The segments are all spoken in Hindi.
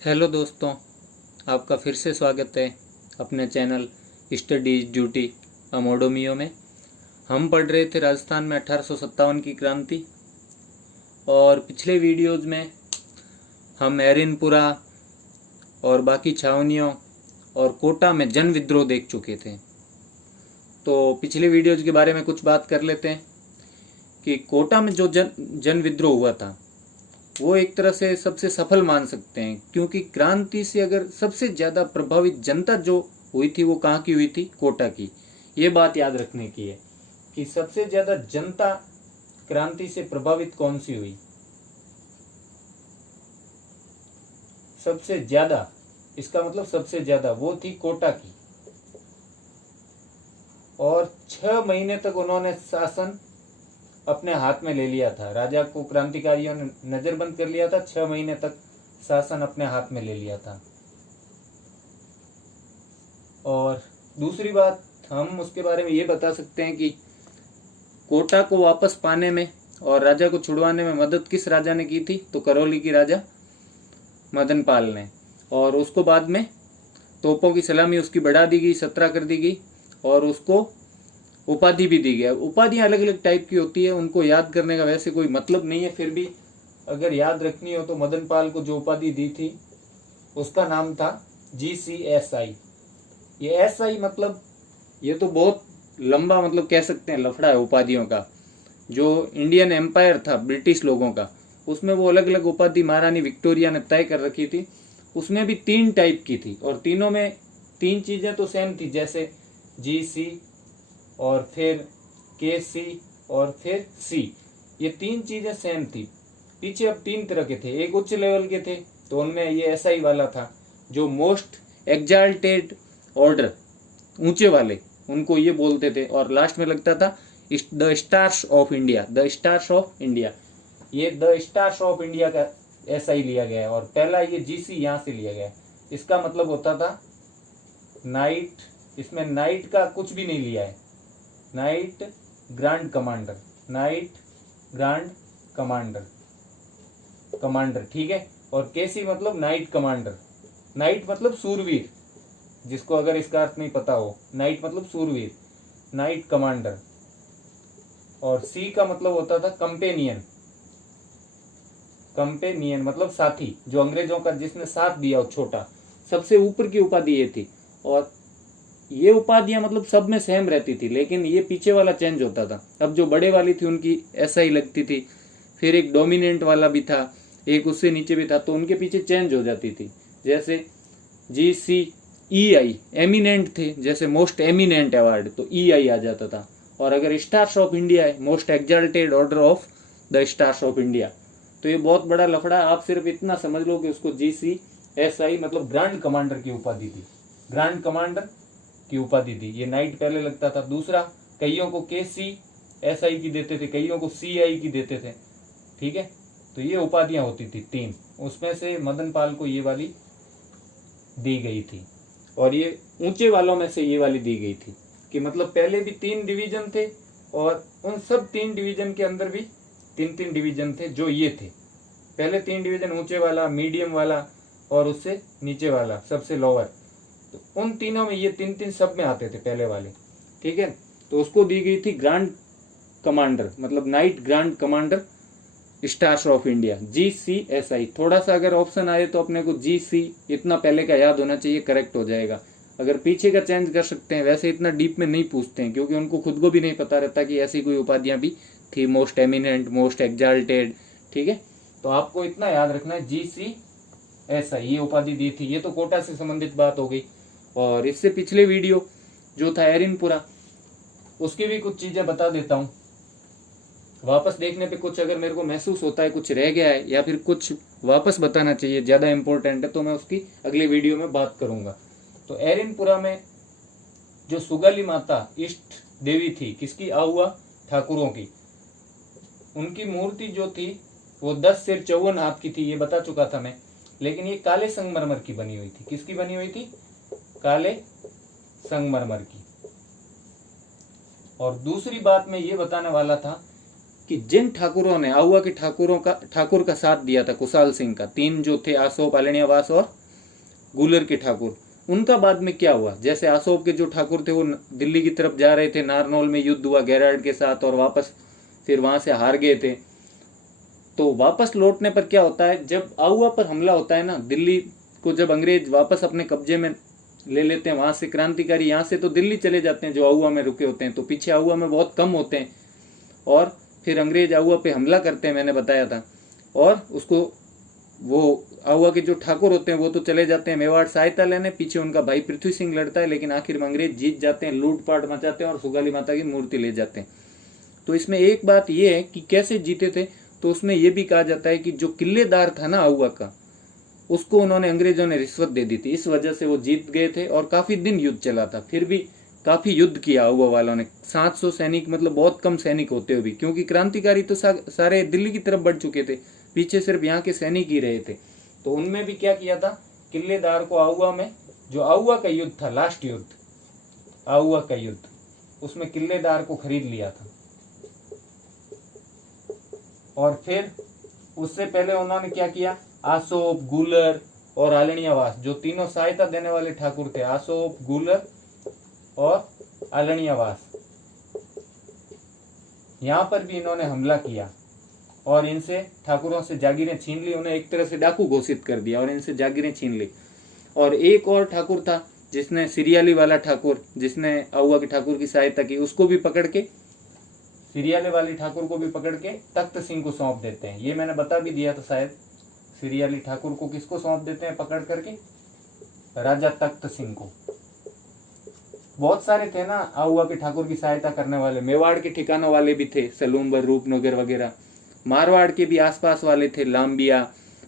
हेलो दोस्तों, आपका फिर से स्वागत है अपने चैनल स्टडीज ड्यूटी अमोडोमियो में। हम पढ़ रहे थे राजस्थान में 1857 की क्रांति, और पिछले वीडियोज में हम एरिनपुरा और बाकी छावनियों और कोटा में जन विद्रोह देख चुके थे। तो पिछले वीडियोज के बारे में कुछ बात कर लेते हैं कि कोटा में जो जन विद्रोह हुआ था वो एक तरह से सबसे सफल मान सकते हैं, क्योंकि क्रांति से अगर सबसे ज्यादा प्रभावित जनता जो हुई थी वो कहाँ की हुई थी? कोटा की। ये बात याद रखने की है कि सबसे ज्यादा जनता क्रांति से प्रभावित कौन सी हुई? सबसे ज्यादा, इसका मतलब सबसे ज्यादा वो थी कोटा की। और 6 महीने तक उन्होंने शासन अपने हाथ में ले लिया था। राजा को क्रांतिकारियों ने नजरबंद कर लिया था, 6 महीने तक शासन अपने हाथ में ले लिया था। और दूसरी बात हम उसके बारे में ये बता सकते हैं कि कोटा को वापस पाने में और राजा को छुड़वाने में मदद किस राजा ने की थी? तो करौली की राजा मदन पाल ने। और उसको बाद में तोपों की सलामी उसकी बढ़ा दी गई, 17 कर दी गई, और उसको उपाधि भी दी गई। उपाधियां अलग अलग टाइप की होती है, उनको याद करने का वैसे कोई मतलब नहीं है, फिर भी अगर याद रखनी हो तो मदन पाल को जो उपाधि दी थी उसका नाम था GCSI। ये SI मतलब ये तो बहुत लंबा मतलब कह सकते हैं लफड़ा है उपाधियों का। जो इंडियन एम्पायर था ब्रिटिश लोगों का, उसमें वो अलग अलग उपाधि महारानी विक्टोरिया ने तय कर रखी थी। उसमें भी 3 टाइप की थी, और तीनों में 3 चीजें तो सेम थी, जैसे GC और फिर KC और फिर C। ये 3 चीजें सेम थी। पीछे अब 3 तरह के थे। एक उच्च लेवल के थे, तो उनमें ये SI वाला था जो मोस्ट एग्जाल्टेड ऑर्डर, ऊंचे वाले, उनको ये बोलते थे। और लास्ट में लगता था the stars of India, the stars of India. ये द स्टार्स ऑफ इंडिया का SI लिया गया है। और पहला ये GC यहाँ से लिया गया। इसका मतलब होता था नाइट, इसमें नाइट का कुछ भी नहीं लिया है, night grand commander, night grand commander, commander, ठीक है। और KC मतलब नाइट कमांडर, नाइट मतलब सूरवीर, जिसको अगर इसका अर्थ नहीं पता हो, नाइट मतलब सूरवीर, नाइट कमांडर। और C का मतलब होता था कंपेनियन, कंपेनियन मतलब साथी, जो अंग्रेजों का जिसने साथ दिया हो, छोटा। सबसे ऊपर की उपाधि ये थी। और ये उपाधियां मतलब सब में सेम रहती थी, लेकिन ये पीछे वाला चेंज होता था। अब जो बड़े वाली थी उनकी SI लगती थी, फिर एक डोमिनेंट वाला भी था, एक उससे नीचे भी था, तो उनके पीछे चेंज हो जाती थी। जैसे GCEI एमिनेंट थे, जैसे मोस्ट एमिनेंट अवार्ड, तो EI आ जाता था। और अगर स्टार्स ऑफ इंडिया है, most exalted order of the stars of India. तो ये बहुत बड़ा लफड़ा। आप सिर्फ इतना समझ लो कि उसको GCSI मतलब ग्रांड कमांडर की उपाधि थी, ग्रांड कमांडर की उपाधि दी। ये नाइट पहले लगता था। दूसरा, कईयों को KCSI की देते थे, कईयों को CI की देते थे, ठीक है। तो ये उपाधियां होती थी 3, उसमें से मदन पाल को ये वाली दी गई थी। और ये ऊंचे वालों में से ये वाली दी गई थी, कि मतलब पहले भी 3 डिवीजन थे, और उन सब 3 डिवीजन के अंदर भी 3-3 डिवीजन थे जो ये थे। पहले 3 डिवीजन, ऊंचे वाला, मीडियम वाला और उससे नीचे वाला सबसे लोअर। तो उन तीनों में ये 3-3 सब में आते थे पहले वाले, ठीक है। तो उसको दी गई थी ग्रांड कमांडर, मतलब night grand commander stars of India, GCSI। थोड़ा सा अगर ऑप्शन आए तो अपने को GC इतना पहले का याद होना चाहिए, करेक्ट हो जाएगा। अगर पीछे का चेंज कर सकते हैं, वैसे इतना डीप में नहीं पूछते हैं, क्योंकि उनको खुद को भी नहीं पता रहता कि ऐसी कोई उपाधियां भी थी, मोस्ट एमिनेंट, मोस्ट एग्जाल्टेड, ठीक है। तो आपको इतना याद रखना है, GCSI ये उपाधि दी थी। ये तो कोटा से संबंधित बात हो गई। और इससे पिछले वीडियो जो था एरिनपुरा, उसकी भी कुछ चीजें बता देता हूं। वापस देखने पे कुछ अगर मेरे को महसूस होता है कुछ रह गया है, या फिर कुछ वापस बताना चाहिए, ज्यादा इंपॉर्टेंट है, तो मैं उसकी अगले वीडियो में बात करूंगा। तो एरिनपुरा में जो सुगाली माता इष्ट देवी थी, किसकी? आहुआ ठाकुरों की, उनकी मूर्ति जो थी वो 10 सिर 54 हाथ की थी, ये बता चुका था मैं। लेकिन ये काले संगमरमर की बनी हुई थी। किसकी बनी हुई थी? काले संगमरमर की। और दूसरी बात मैं ये बताने वाला था कि जिन ठाकुरों ने आहुआ के ठाकुर का साथ दिया था, कुशाल सिंह का, 3 जो थे, आसोप, आलणियावास और गूलर के ठाकुर, उनका बाद में क्या हुआ। जैसे आसोप के जो ठाकुर थे वो दिल्ली की तरफ जा रहे थे, नारनौल में युद्ध हुआ गेराल्ड के साथ और वापस फिर वहां से हार गए थे। तो वापस लौटने पर क्या होता है, जब आहुआ पर हमला होता है ना, दिल्ली को जब अंग्रेज वापस अपने कब्जे में ले लेते हैं, वहां से क्रांतिकारी यहाँ से तो दिल्ली चले जाते हैं जो आहुआ में रुके होते हैं, तो पीछे आहुआ में बहुत कम होते हैं और फिर अंग्रेज आहुआ पे हमला करते हैं, मैंने बताया था। और उसको वो आहुआ के जो ठाकुर होते हैं वो तो चले जाते हैं मेवाड़ सहायता लेने, पीछे उनका भाई पृथ्वी सिंह लड़ता है, लेकिन आखिर में अंग्रेज जीत जाते हैं, लूटपाट मचाते हैं और सुगाली माता की मूर्ति ले जाते हैं। तो इसमें एक बात यह है कि कैसे जीते थे, तो उसमें यह भी कहा जाता है कि जो किलेदार था ना आहुआ का, उसको उन्होंने, अंग्रेजों ने रिश्वत दे दी थी, इस वजह से वो जीत गए थे और काफी दिन युद्ध चला था। फिर भी काफी युद्ध किया आहुआ वालों ने, 700 सैनिक, मतलब बहुत कम सैनिक होते हुए भी, क्योंकि क्रांतिकारी तो सारे दिल्ली की तरफ बढ़ चुके थे, पीछे सिर्फ यहाँ के सैनिक ही रहे थे। तो उनमें भी क्या किया था, किलेदार को आहुआ में, जो आहुआ का युद्ध था, लास्ट युद्ध आहुआ का युद्ध, उसमें किलेदार को खरीद लिया था। और फिर उससे पहले उन्होंने क्या किया, आसोप, गूलर और आलणियावास, जो तीनों सहायता देने वाले ठाकुर थे, आसोप, गूलर और आलणियावास, यहां पर भी इन्होंने हमला किया और इनसे ठाकुरों से जागीरें छीन ली, उन्हें एक तरह से डाकू घोषित कर दिया और इनसे जागीरें छीन ली। और एक और ठाकुर था जिसने, सिरियाली वाला ठाकुर, जिसने आहुआ के ठाकुर की सहायता की, उसको भी पकड़ के, सिरियाली वाले ठाकुर को भी पकड़ के तख्त सिंह को सौंप देते हैं। ये मैंने बता भी दिया था शायद, सिरियाली ठाकुर को किसको सौंप देते हैं पकड़ करके, राजा तख्त सिंह को। बहुत सारे थे ना आहुआ के ठाकुर की सहायता करने वाले, मेवाड़ के ठिकानों वाले भी थे, सलूम्बर, रूपनगर वगैरह, मारवाड़ के भी आसपास वाले थे, लांबिया,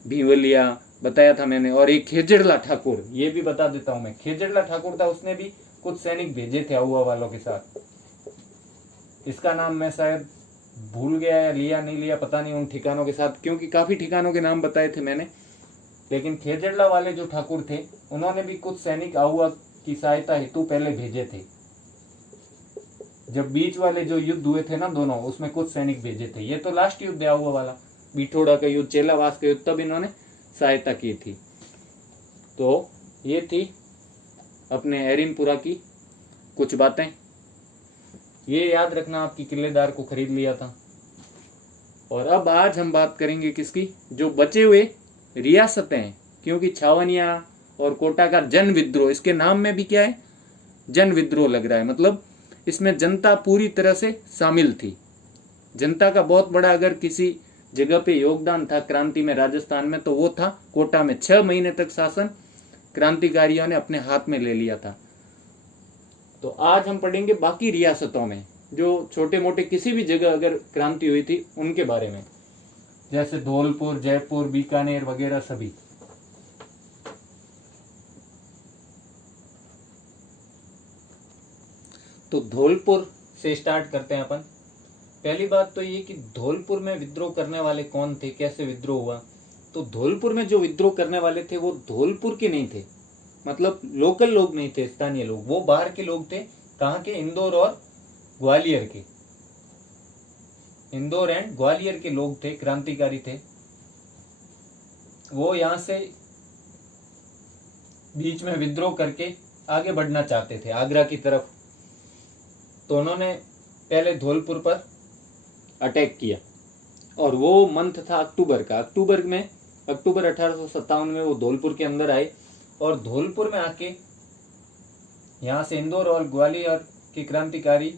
भीवलिया बताया था मैंने। और एक खेजड़ला ठाकुर, ये भी बता देता हूं मैं, खेजड़ला ठाकुर था, उसने भी कुछ सैनिक भेजे थे आहुआ वालों के साथ। इसका नाम मैं शायद भूल गया या लिया नहीं लिया पता नहीं उन ठिकानों के साथ, क्योंकि काफी ठिकानों के नाम बताए थे मैंने। लेकिन खेजड़ला वाले जो ठाकुर थे उन्होंने भी कुछ सैनिक आहुआ की सहायता हेतु पहले भेजे थे। जब बीच वाले जो युद्ध हुए थे ना दोनों, उसमें कुछ सैनिक भेजे थे। ये तो लास्ट युद्ध है आहुआ वाला, बिठोड़ा का युद्ध, चेलावास का युद्ध, तब इन्होंने सहायता की थी। तो ये थी अपने एरिनपुरा की कुछ बातें। ये याद रखना, आपकी किलेदार को खरीद लिया था। और अब आज हम बात करेंगे किसकी, जो बचे हुए रियासतें हैं, क्योंकि छावनिया और कोटा का जन विद्रोह, इसके नाम में भी क्या है, जन विद्रोह लग रहा है, मतलब इसमें जनता पूरी तरह से शामिल थी। जनता का बहुत बड़ा अगर किसी जगह पे योगदान था क्रांति में राजस्थान में, तो वो था कोटा में। 6 महीने तक शासन क्रांतिकारियों ने अपने हाथ में ले लिया था। तो आज हम पढ़ेंगे बाकी रियासतों में जो छोटे मोटे किसी भी जगह अगर क्रांति हुई थी उनके बारे में, जैसे धौलपुर, जयपुर, बीकानेर वगैरह सभी। तो धौलपुर से स्टार्ट करते हैं अपन। पहली बात तो ये कि धौलपुर में विद्रोह करने वाले कौन थे, कैसे विद्रोह हुआ। तो धौलपुर में जो विद्रोह करने वाले थे वो धौलपुर के नहीं थे, मतलब लोकल लोग नहीं थे, स्थानीय लोग, वो बाहर के लोग थे। कहाँ के, इंदौर और ग्वालियर के, इंदौर एंड ग्वालियर के लोग थे, क्रांतिकारी थे। वो यहां से बीच में विद्रोह करके आगे बढ़ना चाहते थे आगरा की तरफ। तो उन्होंने पहले धौलपुर पर अटैक किया और वो मंथ था अक्टूबर का। अक्टूबर 1857 में वो धौलपुर के अंदर आए और धौलपुर में आके यहाँ से इंदौर और ग्वालियर के क्रांतिकारी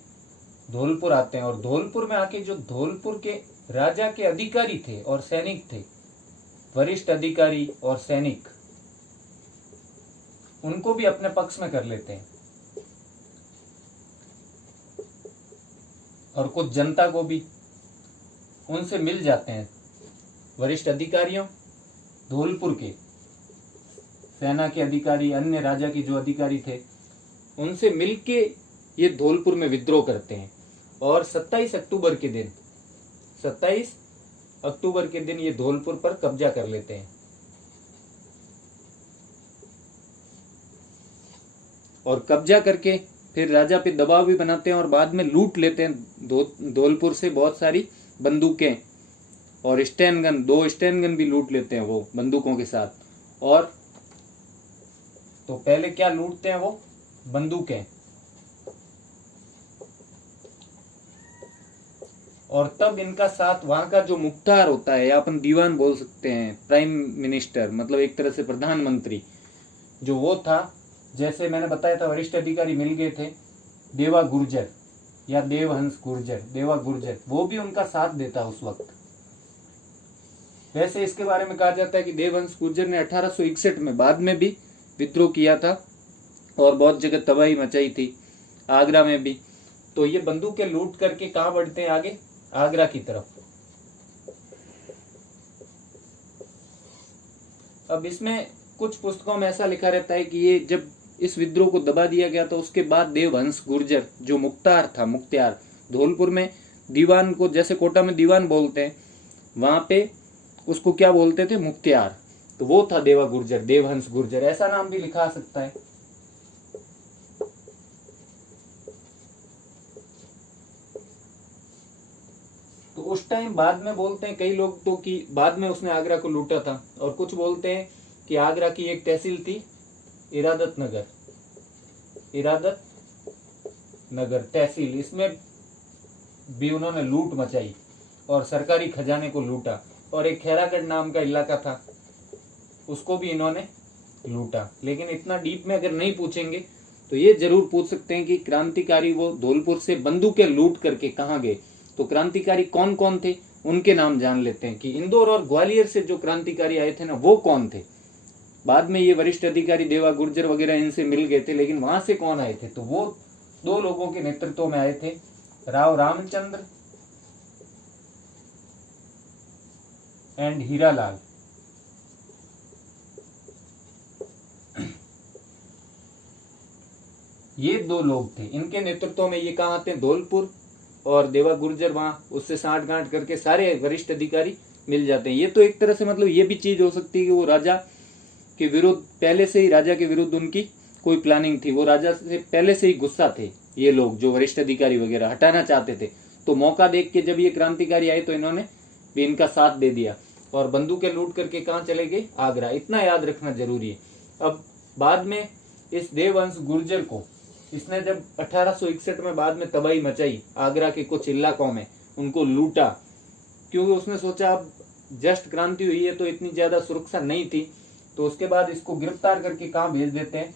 धौलपुर आते हैं। और धौलपुर में आके जो धौलपुर के राजा के अधिकारी थे और सैनिक थे, वरिष्ठ अधिकारी और सैनिक, उनको भी अपने पक्ष में कर लेते हैं और कुछ जनता को भी उनसे मिल जाते हैं। वरिष्ठ अधिकारियों, धौलपुर के सेना के अधिकारी, अन्य राजा के जो अधिकारी थे, उनसे मिलके ये धौलपुर में विद्रोह करते हैं। और 27 अक्टूबर के दिन ये धौलपुर पर कब्जा कर लेते हैं और कब्जा करके फिर राजा पे दबाव भी बनाते हैं और बाद में लूट लेते हैं धौलपुर से बहुत सारी बंदूकें और स्टेन गन, 2 स्टेन गन भी लूट लेते हैं वो बंदूकों के साथ। और तो पहले क्या लूटते हैं वो, बंदूकें, और तब इनका साथ वहां का जो मुख्तार होता है, या अपन दीवान बोल सकते हैं, प्राइम मिनिस्टर, मतलब एक तरह से प्रधानमंत्री जो वो था, जैसे मैंने बताया था वरिष्ठ अधिकारी मिल गए थे, देवा गुर्जर या देवहंस गुर्जर, देवा गुर्जर, वो भी उनका साथ देता उस वक्त। वैसे इसके बारे में कहा जाता है कि देवहंस गुर्जर ने 1861 में बाद में भी विद्रोह किया था और बहुत जगह तबाही मचाई थी, आगरा में भी। तो ये बंदूकें लूट करके कहाँ बढ़ते हैं आगे, आगरा की तरफ। अब इसमें कुछ पुस्तकों में ऐसा लिखा रहता है कि ये जब इस विद्रोह को दबा दिया गया तो उसके बाद देवहंस गुर्जर जो मुख्तार था, मुख्तियार, धौलपुर में दीवान को, जैसे कोटा में दीवान बोलते हैं, वहां पे उसको क्या बोलते थे, मुख्तियार, तो वो था देवा गुर्जर, देवहंस गुर्जर, ऐसा नाम भी लिखा सकता है। तो उस टाइम बाद में बोलते हैं कई लोग तो कि बाद में उसने आगरा को लूटा था, और कुछ बोलते हैं कि आगरा की एक तहसील थी इरादत नगर, इरादत नगर तहसील, इसमें भी उन्होंने लूट मचाई और सरकारी खजाने को लूटा। और एक खैरागढ़ नाम का इलाका था, उसको भी इन्होंने लूटा। लेकिन इतना डीप में अगर नहीं पूछेंगे तो ये जरूर पूछ सकते हैं कि क्रांतिकारी वो धौलपुर से बंदूकें लूट करके कहाँ गए। तो क्रांतिकारी कौन कौन थे उनके नाम जान लेते हैं कि इंदौर और ग्वालियर से जो क्रांतिकारी आए थे ना, वो कौन थे। बाद में ये वरिष्ठ अधिकारी देवा गुर्जर वगैरह इनसे मिल गए थे, लेकिन वहां से कौन आए थे, तो वो 2 लोगों के नेतृत्व में आए थे, राव रामचंद्र एंड हीरालाल। ये 2 लोग थे, इनके नेतृत्व में ये कहाँ आते हैं, धौलपुर, और देवा गुर्जर वहां उससे साठ गांठ करके सारे वरिष्ठ अधिकारी मिल जाते हैं। ये तो एक तरह से मतलब ये भी चीज हो सकती है कि वो राजा के विरुद्ध पहले से ही, राजा के विरुद्ध उनकी कोई प्लानिंग थी, वो राजा से पहले से ही गुस्सा थे, ये लोग जो वरिष्ठ अधिकारी वगैरह हटाना चाहते थे। तो मौका देख के जब ये क्रांतिकारी आए तो इन्होंने भी इनका साथ दे दिया और बंदूकें लूट करके कहाँ चले गए, आगरा। इतना याद रखना जरूरी है। अब बाद में इस देववंश गुर्जर को, इसने जब 1861 में बाद में तबाही मचाई आगरा के कुछ इलाकों में, उनको लूटा, क्योंकि उसने सोचा अब जस्ट क्रांति हुई है तो इतनी ज्यादा सुरक्षा नहीं थी, तो उसके बाद इसको गिरफ्तार करके कहाँ भेज देते हैं।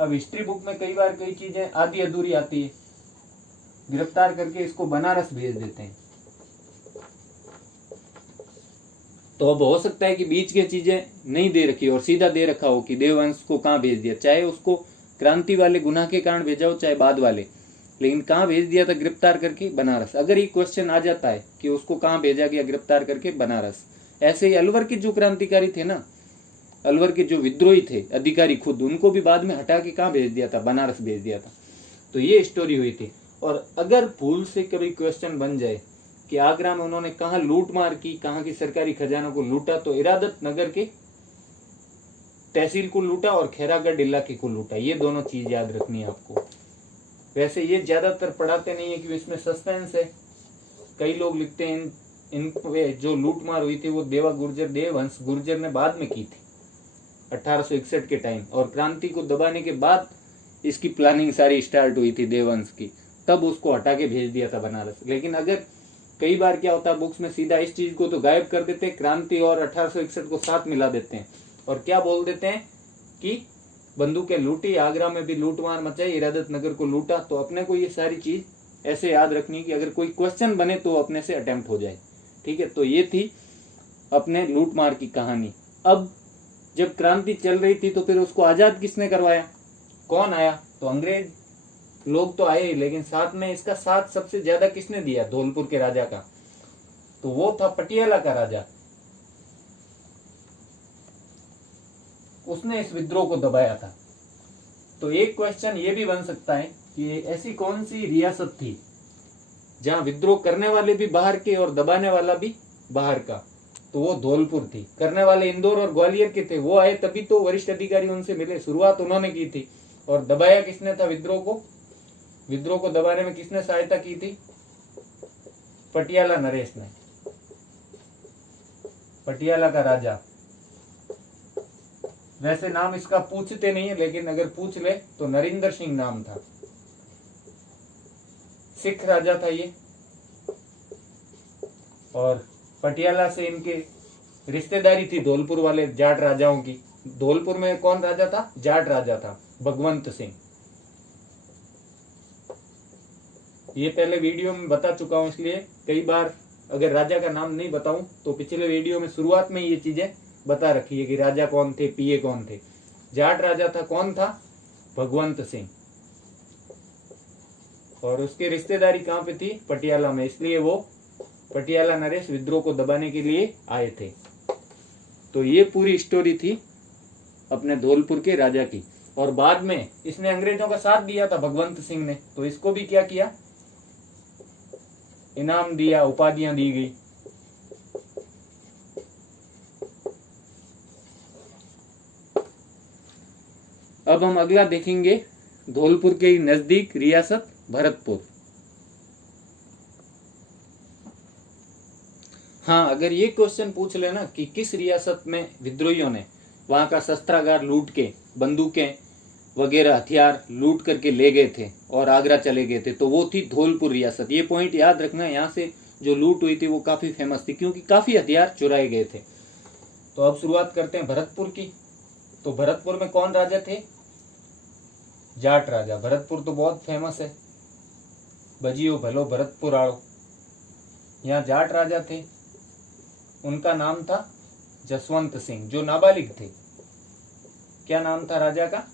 अब हिस्ट्री बुक में कई बार कई चीजें आधी अधूरी आती है, गिरफ्तार करके इसको बनारस भेज देते हैं। तो अब हो सकता है कि बीच की चीजें नहीं दे रखी और सीधा दे रखा हो कि देववंश को कहाँ भेज दिया, चाहे उसको क्रांति वाले गुनाह के कारण भेजा हो चाहे बाद वाले, लेकिन कहाँ भेज दिया था, गिरफ्तार करके बनारस। अगर ये क्वेश्चन आ जाता है कि उसको कहाँ भेजा गया, गिरफ्तार करके बनारस। ऐसे ही अलवर के जो क्रांतिकारी थे ना, अलवर के जो विद्रोही थे अधिकारी खुद, उनको भी बाद में हटा के कहाँ भेज दिया था, बनारस भेज दिया था। तो ये स्टोरी हुई थी। और अगर भूल से कभी क्वेश्चन बन जाए कि आगरा में उन्होंने कहाँ लूट मार की, कहाँ की सरकारी खजानों को लूटा, तो इरादत नगर के तहसील को लूटा और खैरागढ़ इलाके को लूटा। ये दोनों चीज याद रखनी है आपको। वैसे ये ज्यादातर पढ़ाते नहीं है क्योंकि इसमें सस्पेंस है। कई लोग लिखते हैं इन जो लूटमार हुई थी वो देवा गुर्जर, देववंश गुर्जर ने बाद में की थी 1861 के टाइम, और क्रांति को दबाने के बाद इसकी प्लानिंग सारी स्टार्ट हुई थी देववंश की, तब उसको हटा के भेज दिया था बनारस। लेकिन अगर कई बार क्या होता है बुक्स में सीधा इस चीज को तो गायब कर देते हैं, क्रांति और 1861 को साथ मिला देते हैं और क्या बोल देते हैं कि बंदूकें लूटी, आगरा में भी लूटमार मचाई, इरादत नगर को लूटा। तो अपने को ये सारी चीज ऐसे याद रखनी कि अगर कोई क्वेश्चन बने तो अपने से अटेम्प्ट हो जाए। ठीक है, तो ये थी अपने लूटमार की कहानी। अब जब क्रांति चल रही थी तो फिर उसको आजाद किसने करवाया, कौन आया, तो अंग्रेज लोग तो आए ही, लेकिन साथ में इसका साथ सबसे ज्यादा किसने दिया, धौलपुर के राजा का, तो वो था पटियाला का राजा। उसने इस विद्रोह को दबाया था। तो एक क्वेश्चन ये भी बन सकता है कि ऐसी कौन सी रियासत थी जहां विद्रोह करने वाले भी बाहर के और दबाने वाला भी बाहर का, तो वो धौलपुर थी। करने वाले इंदौर और ग्वालियर के थे, वो आए तभी तो वरिष्ठ अधिकारी उनसे मिले, शुरुआत उन्होंने की थी। और दबाया किसने था विद्रोह को, विद्रोह को दबाने में किसने सहायता की थी, पटियाला नरेश ने, पटियाला का राजा। वैसे नाम इसका पूछते नहीं है, लेकिन अगर पूछ ले तो नरेंद्र सिंह नाम था। सिख राजा था ये, और पटियाला से इनके रिश्तेदारी थी धौलपुर वाले जाट राजाओं की। धौलपुर में कौन राजा था? जाट राजा था, भगवंत सिंह। ये पहले वीडियो में बता चुका हूं, इसलिए कई बार अगर राजा का नाम नहीं बताऊं तो पिछले वीडियो में शुरुआत में ये चीजें बता रखी है कि राजा कौन थे, पीए कौन थे। जाट राजा था, कौन था? भगवंत सिंह। और उसकी रिश्तेदारी कहां पे थी? पटियाला में, इसलिए वो पटियाला नरेश विद्रोह को दबाने के लिए आए थे। तो ये पूरी स्टोरी थी अपने धौलपुर के राजा की। और बाद में इसने अंग्रेजों का साथ दिया था भगवंत सिंह ने, तो इसको भी क्या किया? इनाम दिया, उपाधियां दी गई। अब हम अगला देखेंगे धौलपुर के नजदीक रियासत भरतपुर। हाँ, अगर ये क्वेश्चन पूछ लेना कि किस रियासत में विद्रोहियों ने वहां का शस्त्रागार लूट के, बंदूकें वगैरह हथियार लूट करके ले गए थे और आगरा चले गए थे, तो वो थी धौलपुर रियासत। ये पॉइंट याद रखना, यहाँ से जो लूट हुई थी वो काफी फेमस थी, क्योंकि काफी हथियार चुराए गए थे। तो अब शुरुआत करते हैं भरतपुर की। तो भरतपुर में कौन राजा थे? जाट राजा। भरतपुर तो बहुत फेमस है, बजियो भलो भरतपुर आड़ो। यहाँ जाट राजा थे, उनका नाम था जसवंत सिंह, जो नाबालिग थे। क्या नाम था राजा का?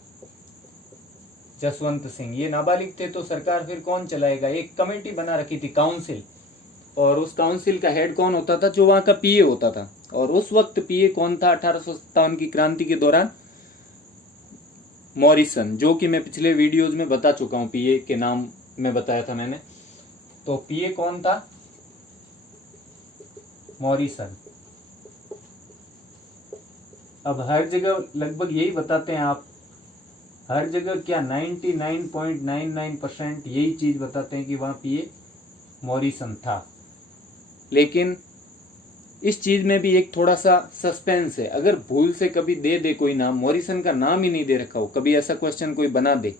जसवंत सिंह। ये नाबालिग थे, तो सरकार फिर कौन चलाएगा? एक कमेटी बना रखी थी, काउंसिल, और उस काउंसिल का हेड कौन होता था? जो वहां का पीए होता था। और उस वक्त पीए कौन था 1857 की क्रांति के दौरान? मॉरिसन, जो कि मैं पिछले वीडियोज में बता चुका हूं, पीए के नाम में बताया था मैंने। तो पीए कौन था? मॉरिसन। अब हर जगह लगभग यही बताते हैं आप, हर जगह क्या 99.99% यही चीज बताते हैं कि वहां पीए मॉरिसन था। लेकिन इस चीज में भी एक थोड़ा सा सस्पेंस है। अगर भूल से कभी दे दे कोई नाम, मॉरिसन का नाम ही नहीं दे रखा हो, कभी ऐसा क्वेश्चन कोई बना दे,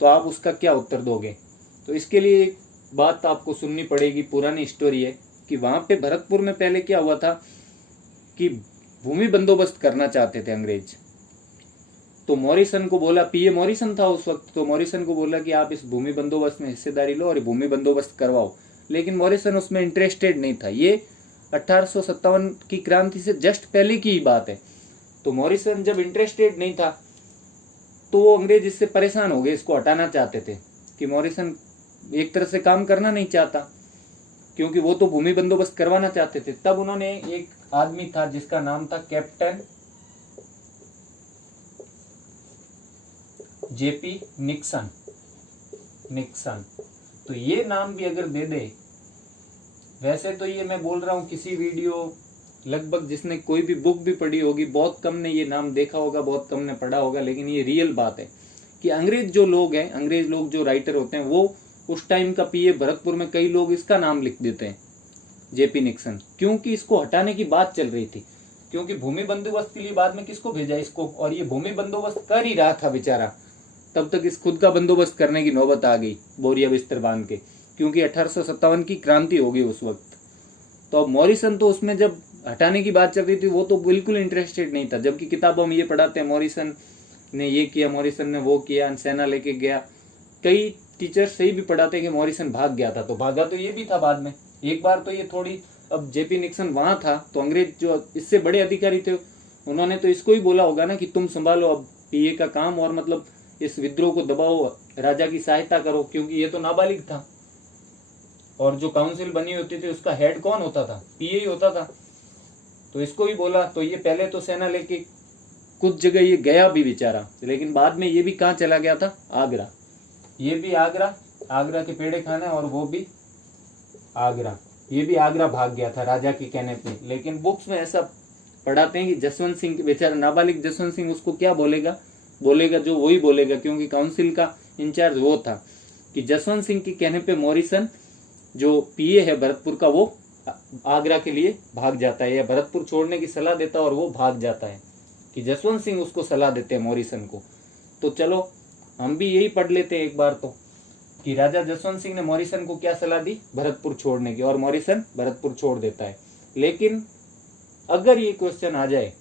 तो आप उसका क्या उत्तर दोगे? तो इसके लिए एक बात आपको सुननी पड़ेगी, पुरानी स्टोरी है कि वहां पे भरतपुर में पहले क्या हुआ था कि भूमि बंदोबस्त करना चाहते थे अंग्रेज। तो मॉरिसन को बोला, पीए मॉरिसन था उस वक्त, तो मॉरिसन को बोला कि आप इस भूमि बंदोबस्त में हिस्सेदारी लो और भूमि बंदोबस्त करवाओ। लेकिन मॉरिसन उसमें इंटरेस्टेड नहीं था। ये 1857 की क्रांति से जस्ट पहले की ही बात है। तो मॉरिसन जब इंटरेस्टेड नहीं था, तो वो अंग्रेज इससे परेशान हो गए, इसको हटाना चाहते थे कि मॉरिसन एक तरह से काम करना नहीं चाहता, क्योंकि वो तो भूमि बंदोबस्त करवाना चाहते थे। तब उन्होंने एक आदमी था जिसका नाम था कैप्टन जेपी निक्सन। तो ये नाम भी अगर दे दे, वैसे तो ये मैं बोल रहा हूं किसी वीडियो, लगभग जिसने कोई भी बुक भी पढ़ी होगी, बहुत कम ने ये नाम देखा होगा, बहुत कम ने पढ़ा होगा, लेकिन ये रियल बात है कि अंग्रेज जो लोग हैं, अंग्रेज लोग जो राइटर होते हैं, वो उस टाइम का पीए भरतपुर में कई लोग इसका नाम लिख देते हैं, जेपी निक्सन, क्योंकि इसको हटाने की बात चल रही थी। क्योंकि भूमि बंदोबस्त के लिए बाद में किसको भेजा? इसको। और ये भूमि बंदोबस्त कर ही रहा था बेचारा, तब तक इस खुद का बंदोबस्त करने की नौबत आ गई बोरिया बिस्तर बांध के, क्योंकि 1857 की क्रांति हो गई उस वक्त। तो अब मॉरिसन तो उसमें जब हटाने की बात चल रही थी, वो तो बिल्कुल इंटरेस्टेड नहीं था। जबकि किताबों में ये पढ़ाते हैं मॉरिसन ने ये किया, मॉरिसन ने वो किया, सेना लेके गया। कई टीचर सही भी पढ़ाते हैं कि मॉरिसन भाग गया था, तो भागा तो ये भी था बाद में एक बार। तो ये थोड़ी, अब जेपी निक्सन वहां था, तो अंग्रेज जो इससे बड़े अधिकारी थे, उन्होंने तो इसको ही बोला होगा ना कि तुम संभालो अब पीए का काम, और मतलब इस विद्रोह को दबाओ, राजा की सहायता करो, क्योंकि ये तो नाबालिग था। और जो काउंसिल बनी होती थी उसका हेड कौन होता था? पीए ही होता था। तो इसको ही बोला। तो ये पहले तो सेना लेके कुछ जगह ये गया भी बेचारा, लेकिन बाद में ये भी कहाँ चला गया था? आगरा। ये भी आगरा के पेड़े खाना, और वो भी आगरा। ये भी आगरा भाग गया था राजा के कहने पे। लेकिन बुक्स में ऐसा पढ़ाते हैं कि जसवंत सिंह, बेचारा नाबालिग जसवंत सिंह, उसको क्या बोलेगा जो वही बोलेगा, क्योंकि काउंसिल का इंचार्ज वो था, कि जसवंत सिंह के कहने पे मॉरिसन जो पीए है भरतपुर का वो आगरा के लिए भाग जाता है, या भरतपुर छोड़ने की सलाह देता है और वो भाग जाता है, कि जसवंत सिंह उसको सलाह देते हैं मॉरिसन को। तो चलो हम भी यही पढ़ लेते हैं एक बार तो, कि राजा जसवंत सिंह ने मॉरिसन को क्या सलाह दी, भरतपुर छोड़ने की, और मॉरिसन भरतपुर छोड़ देता है। लेकिन अगर ये क्वेश्चन आ जाए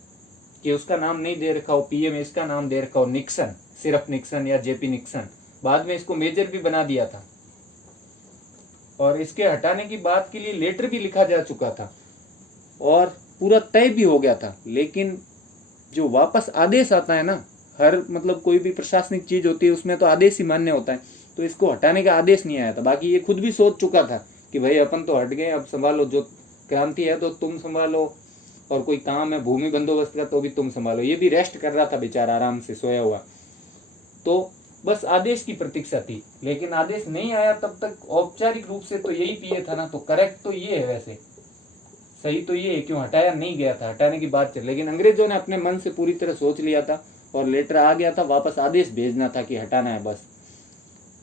कि उसका नाम नहीं दे रखा हो पीए में, इसका नाम दे रखा हो निक्सन, सिर्फ निक्सन या जेपी निक्सन, बाद में इसको मेजर भी बना दिया था और इसके हटाने की बात के लिए लेटर भी लिखा जा चुका था और पूरा तय भी हो गया था, लेकिन जो वापस आदेश आता है ना, हर मतलब कोई भी प्रशासनिक चीज होती है उसमें तो आदेश ही मान्य होता है, तो इसको हटाने का आदेश नहीं आया था। बाकी ये खुद भी सोच चुका था कि भाई अपन तो हट गए, अब संभालो, जो क्रांति है तो तुम संभालो, और कोई काम है भूमि बंदोबस्त का तो भी तुम संभालो। ये भी रेस्ट कर रहा था बेचारा, आराम से सोया हुआ। तो बस आदेश की प्रतीक्षा थी, लेकिन आदेश नहीं आया तब तक औपचारिक रूप से तो यही पीए था ना, तो करेक्ट तो ये है, वैसे सही तो ये है, क्यों हटाया नहीं गया था, हटाने की बात चल, लेकिन अंग्रेजों ने अपने मन से पूरी तरह सोच लिया था और लेटर आ गया था, वापस आदेश भेजना था कि हटाना है, बस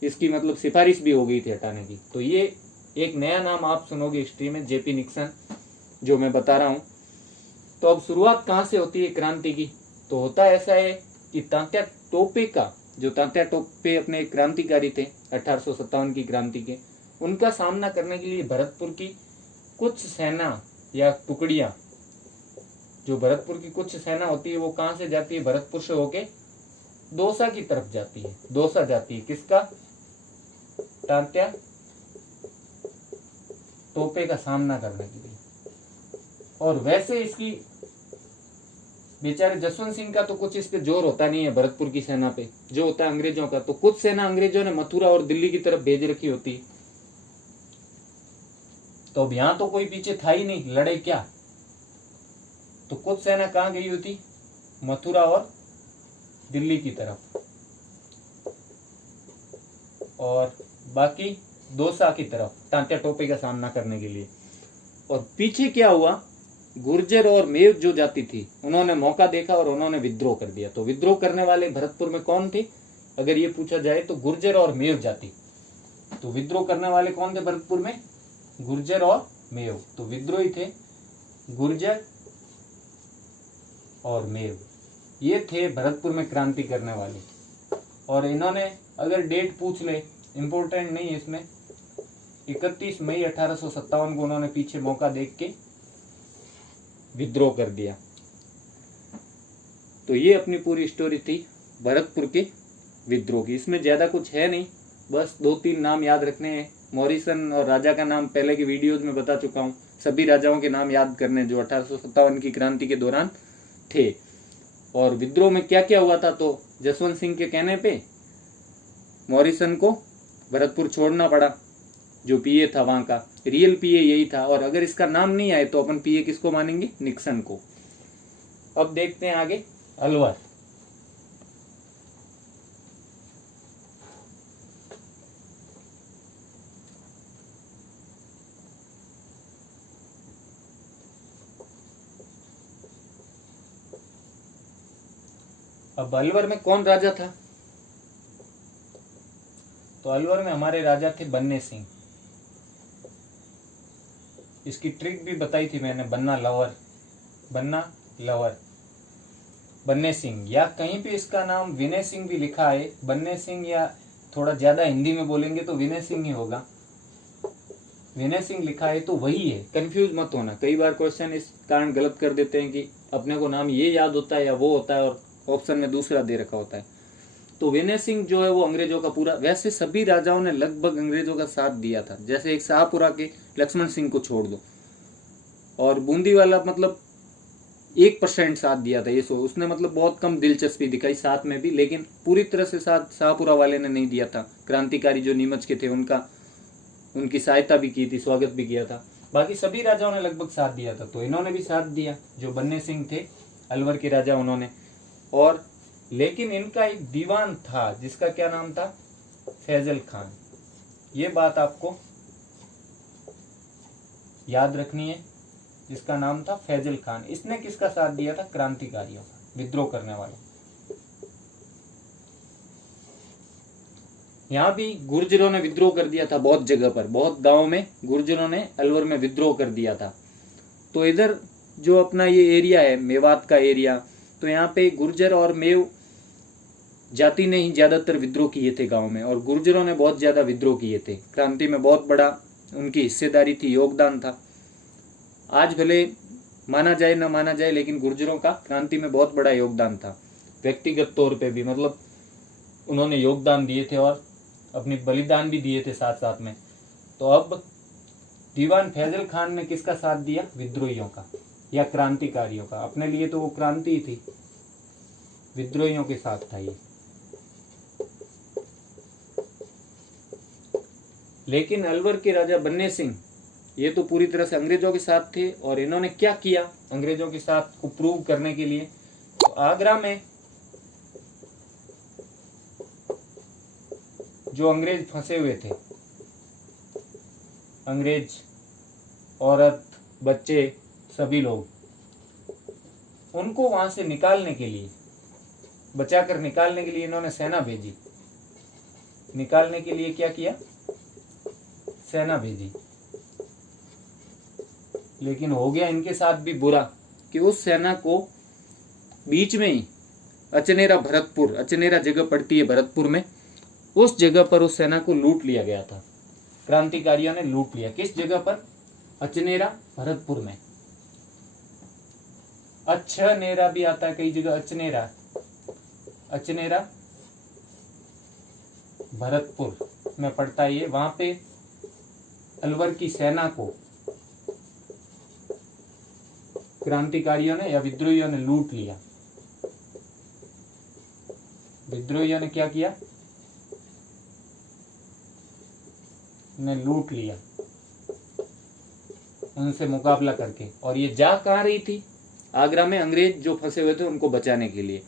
इसकी मतलब सिफारिश भी हो गई थी हटाने की। तो ये एक नया नाम आप सुनोगे हिस्ट्री में, जेपी निक्सन, जो मैं बता रहा हूँ। तो अब शुरुआत कहाँ से होती है क्रांति की, तो होता ऐसा है कि तात्या टोपे का, जो तात्या टोपे अपने क्रांतिकारी थे 1857 की क्रांति के, उनका सामना करने के लिए भरतपुर की कुछ सेना या टुकड़ियां, जो भरतपुर की कुछ सेना होती है वो कहां से जाती है, भरतपुर से होके दौसा की तरफ जाती है, दौसा जाती है, किसका, तात्या टोपे का सामना करने के लिए। और वैसे इसकी बेचारे जसवंत सिंह का तो कुछ इस पे जोर होता नहीं है भरतपुर की सेना पे, जो होता है अंग्रेजों का। तो कुछ सेना अंग्रेजों ने मथुरा और दिल्ली की तरफ भेज रखी होती, तो अब यहां तो कोई पीछे था ही नहीं, लड़े क्या। तो कुछ सेना कहां गई होती, मथुरा और दिल्ली की तरफ, और बाकी दौसा की तरफ तात्या टोपे का सामना करने के लिए। और पीछे क्या हुआ, गुर्जर और मेव जो जाति थी, उन्होंने मौका देखा और उन्होंने विद्रोह कर दिया। तो विद्रोह करने वाले भरतपुर में कौन थे, अगर ये पूछा जाए तो गुर्जर और मेव जाति। तो विद्रोह करने वाले कौन थे भरतपुर में, गुर्जर और मेव। तो विद्रोही थे गुर्जर और मेव, ये थे भरतपुर में क्रांति करने वाले। और इन्होंने, अगर डेट पूछ ले, इंपोर्टेंट नहीं है इसमें, 31 मई 1857 को उन्होंने पीछे मौका देख के विद्रोह कर दिया। तो ये अपनी पूरी स्टोरी थी भरतपुर के विद्रोह की। इसमें ज्यादा कुछ है नहीं, बस 2-3 नाम याद रखने हैं। मॉरिसन और राजा का नाम पहले की वीडियोज में बता चुका हूँ, सभी राजाओं के नाम याद करने जो 1857 की क्रांति के दौरान थे। और विद्रोह में क्या क्या हुआ था, तो जसवंत सिंह के कहने पे मॉरिसन को भरतपुर छोड़ना पड़ा, जो पीए था वहां का, रियल पीए यही था। और अगर इसका नाम नहीं आए तो अपन पीए किसको मानेंगे, निक्सन को। अब देखते हैं आगे अलवर। अब अलवर में कौन राजा था, तो अलवर में हमारे राजा थे बन्ने सिंह। इसकी ट्रिक भी बताई थी मैंने, बन्ना लवर, बन्ना लवर, बन्ने सिंह, या कहीं पे इसका नाम विनय सिंह भी लिखा है, बन्ने सिंह, या थोड़ा ज्यादा हिंदी में बोलेंगे तो विनय सिंह ही होगा। विनय सिंह लिखा है तो वही है, कंफ्यूज मत होना। कई बार क्वेश्चन इस कारण गलत कर देते हैं कि अपने को नाम ये याद होता है या वो होता है और ऑप्शन में दूसरा दे रखा होता है। तो विनय सिंह जो है वो अंग्रेजों का पूरा, वैसे सभी राजाओं ने लगभग अंग्रेजों का साथ दिया था, जैसे एक शाहपुरा के लक्ष्मण सिंह को छोड़ दो, और बूंदी वाला मतलब 1% साथ दिया था, ये सो उसने मतलब बहुत कम दिलचस्पी दिखाई साथ में भी, लेकिन पूरी तरह से साथ शाहपुरा वाले ने नहीं दिया था। क्रांतिकारी जो नीमच के थे उनकी सहायता भी की थी, स्वागत भी किया था। बाकी सभी राजाओं ने लगभग साथ दिया था, तो इन्होंने भी साथ दिया, जो बन्ने सिंह थे अलवर के राजा उन्होंने। और लेकिन इनका एक दीवान था जिसका क्या नाम था, फैजल खान। ये बात आपको याद रखनी है, जिसका नाम था फैजल खान। इसने किसका साथ दिया था, क्रांतिकारियों का, विद्रोह करने वालों। यहाँ भी गुर्जरों ने विद्रोह कर दिया था बहुत जगह पर, बहुत गांव में गुर्जरों ने अलवर में विद्रोह कर दिया था। तो इधर जो अपना ये एरिया है मेवात का एरिया, तो यहाँ पे गुर्जर और मेव जाति ने ही ज्यादातर विद्रोह किए थे गांव में, और गुर्जरों ने बहुत ज्यादा विद्रोह किए थे। क्रांति में बहुत बड़ा उनकी हिस्सेदारी थी, योगदान था। आज भले माना जाए न माना जाए, लेकिन गुर्जरों का क्रांति में बहुत बड़ा योगदान था। व्यक्तिगत तौर पे भी मतलब उन्होंने योगदान दिए थे और अपनी बलिदान भी दिए थे साथ साथ में। तो अब दीवान फैजल खान ने किसका साथ दिया? विद्रोहियों का या क्रांतिकारियों का। अपने लिए तो वो क्रांति थी, विद्रोहियों के साथ था ये। लेकिन अलवर के राजा बन्ने सिंह ये तो पूरी तरह से अंग्रेजों के साथ थे। और इन्होंने क्या किया अंग्रेजों के साथ को प्रूव करने के लिए? तो आगरा में जो अंग्रेज फंसे हुए थे, अंग्रेज औरत बच्चे सभी लोग, उनको वहां से निकालने के लिए, बचाकर निकालने के लिए इन्होंने सेना भेजी। निकालने के लिए क्या किया? सेना भेजी। लेकिन हो गया इनके साथ भी बुरा कि उस सेना को बीच में ही अचनेरा भरतपुर, अचनेरा जगह पड़ती है भरतपुर में, उस जगह पर उस सेना को लूट लिया गया था। क्रांतिकारियों ने लूट लिया। किस जगह पर? अचनेरा भरतपुर में। अछनेरा भी आता है कई जगह, अचनेरा, अचनेरा भरतपुर में पड़ता है ये। वहां पे अलवर की सेना को क्रांतिकारियों ने या विद्रोहियों ने लूट लिया। विद्रोहियों ने क्या किया? ने लूट लिया उनसे मुकाबला करके। और ये जा कहां रही थी? आगरा में अंग्रेज जो फंसे हुए थे उनको बचाने के लिए।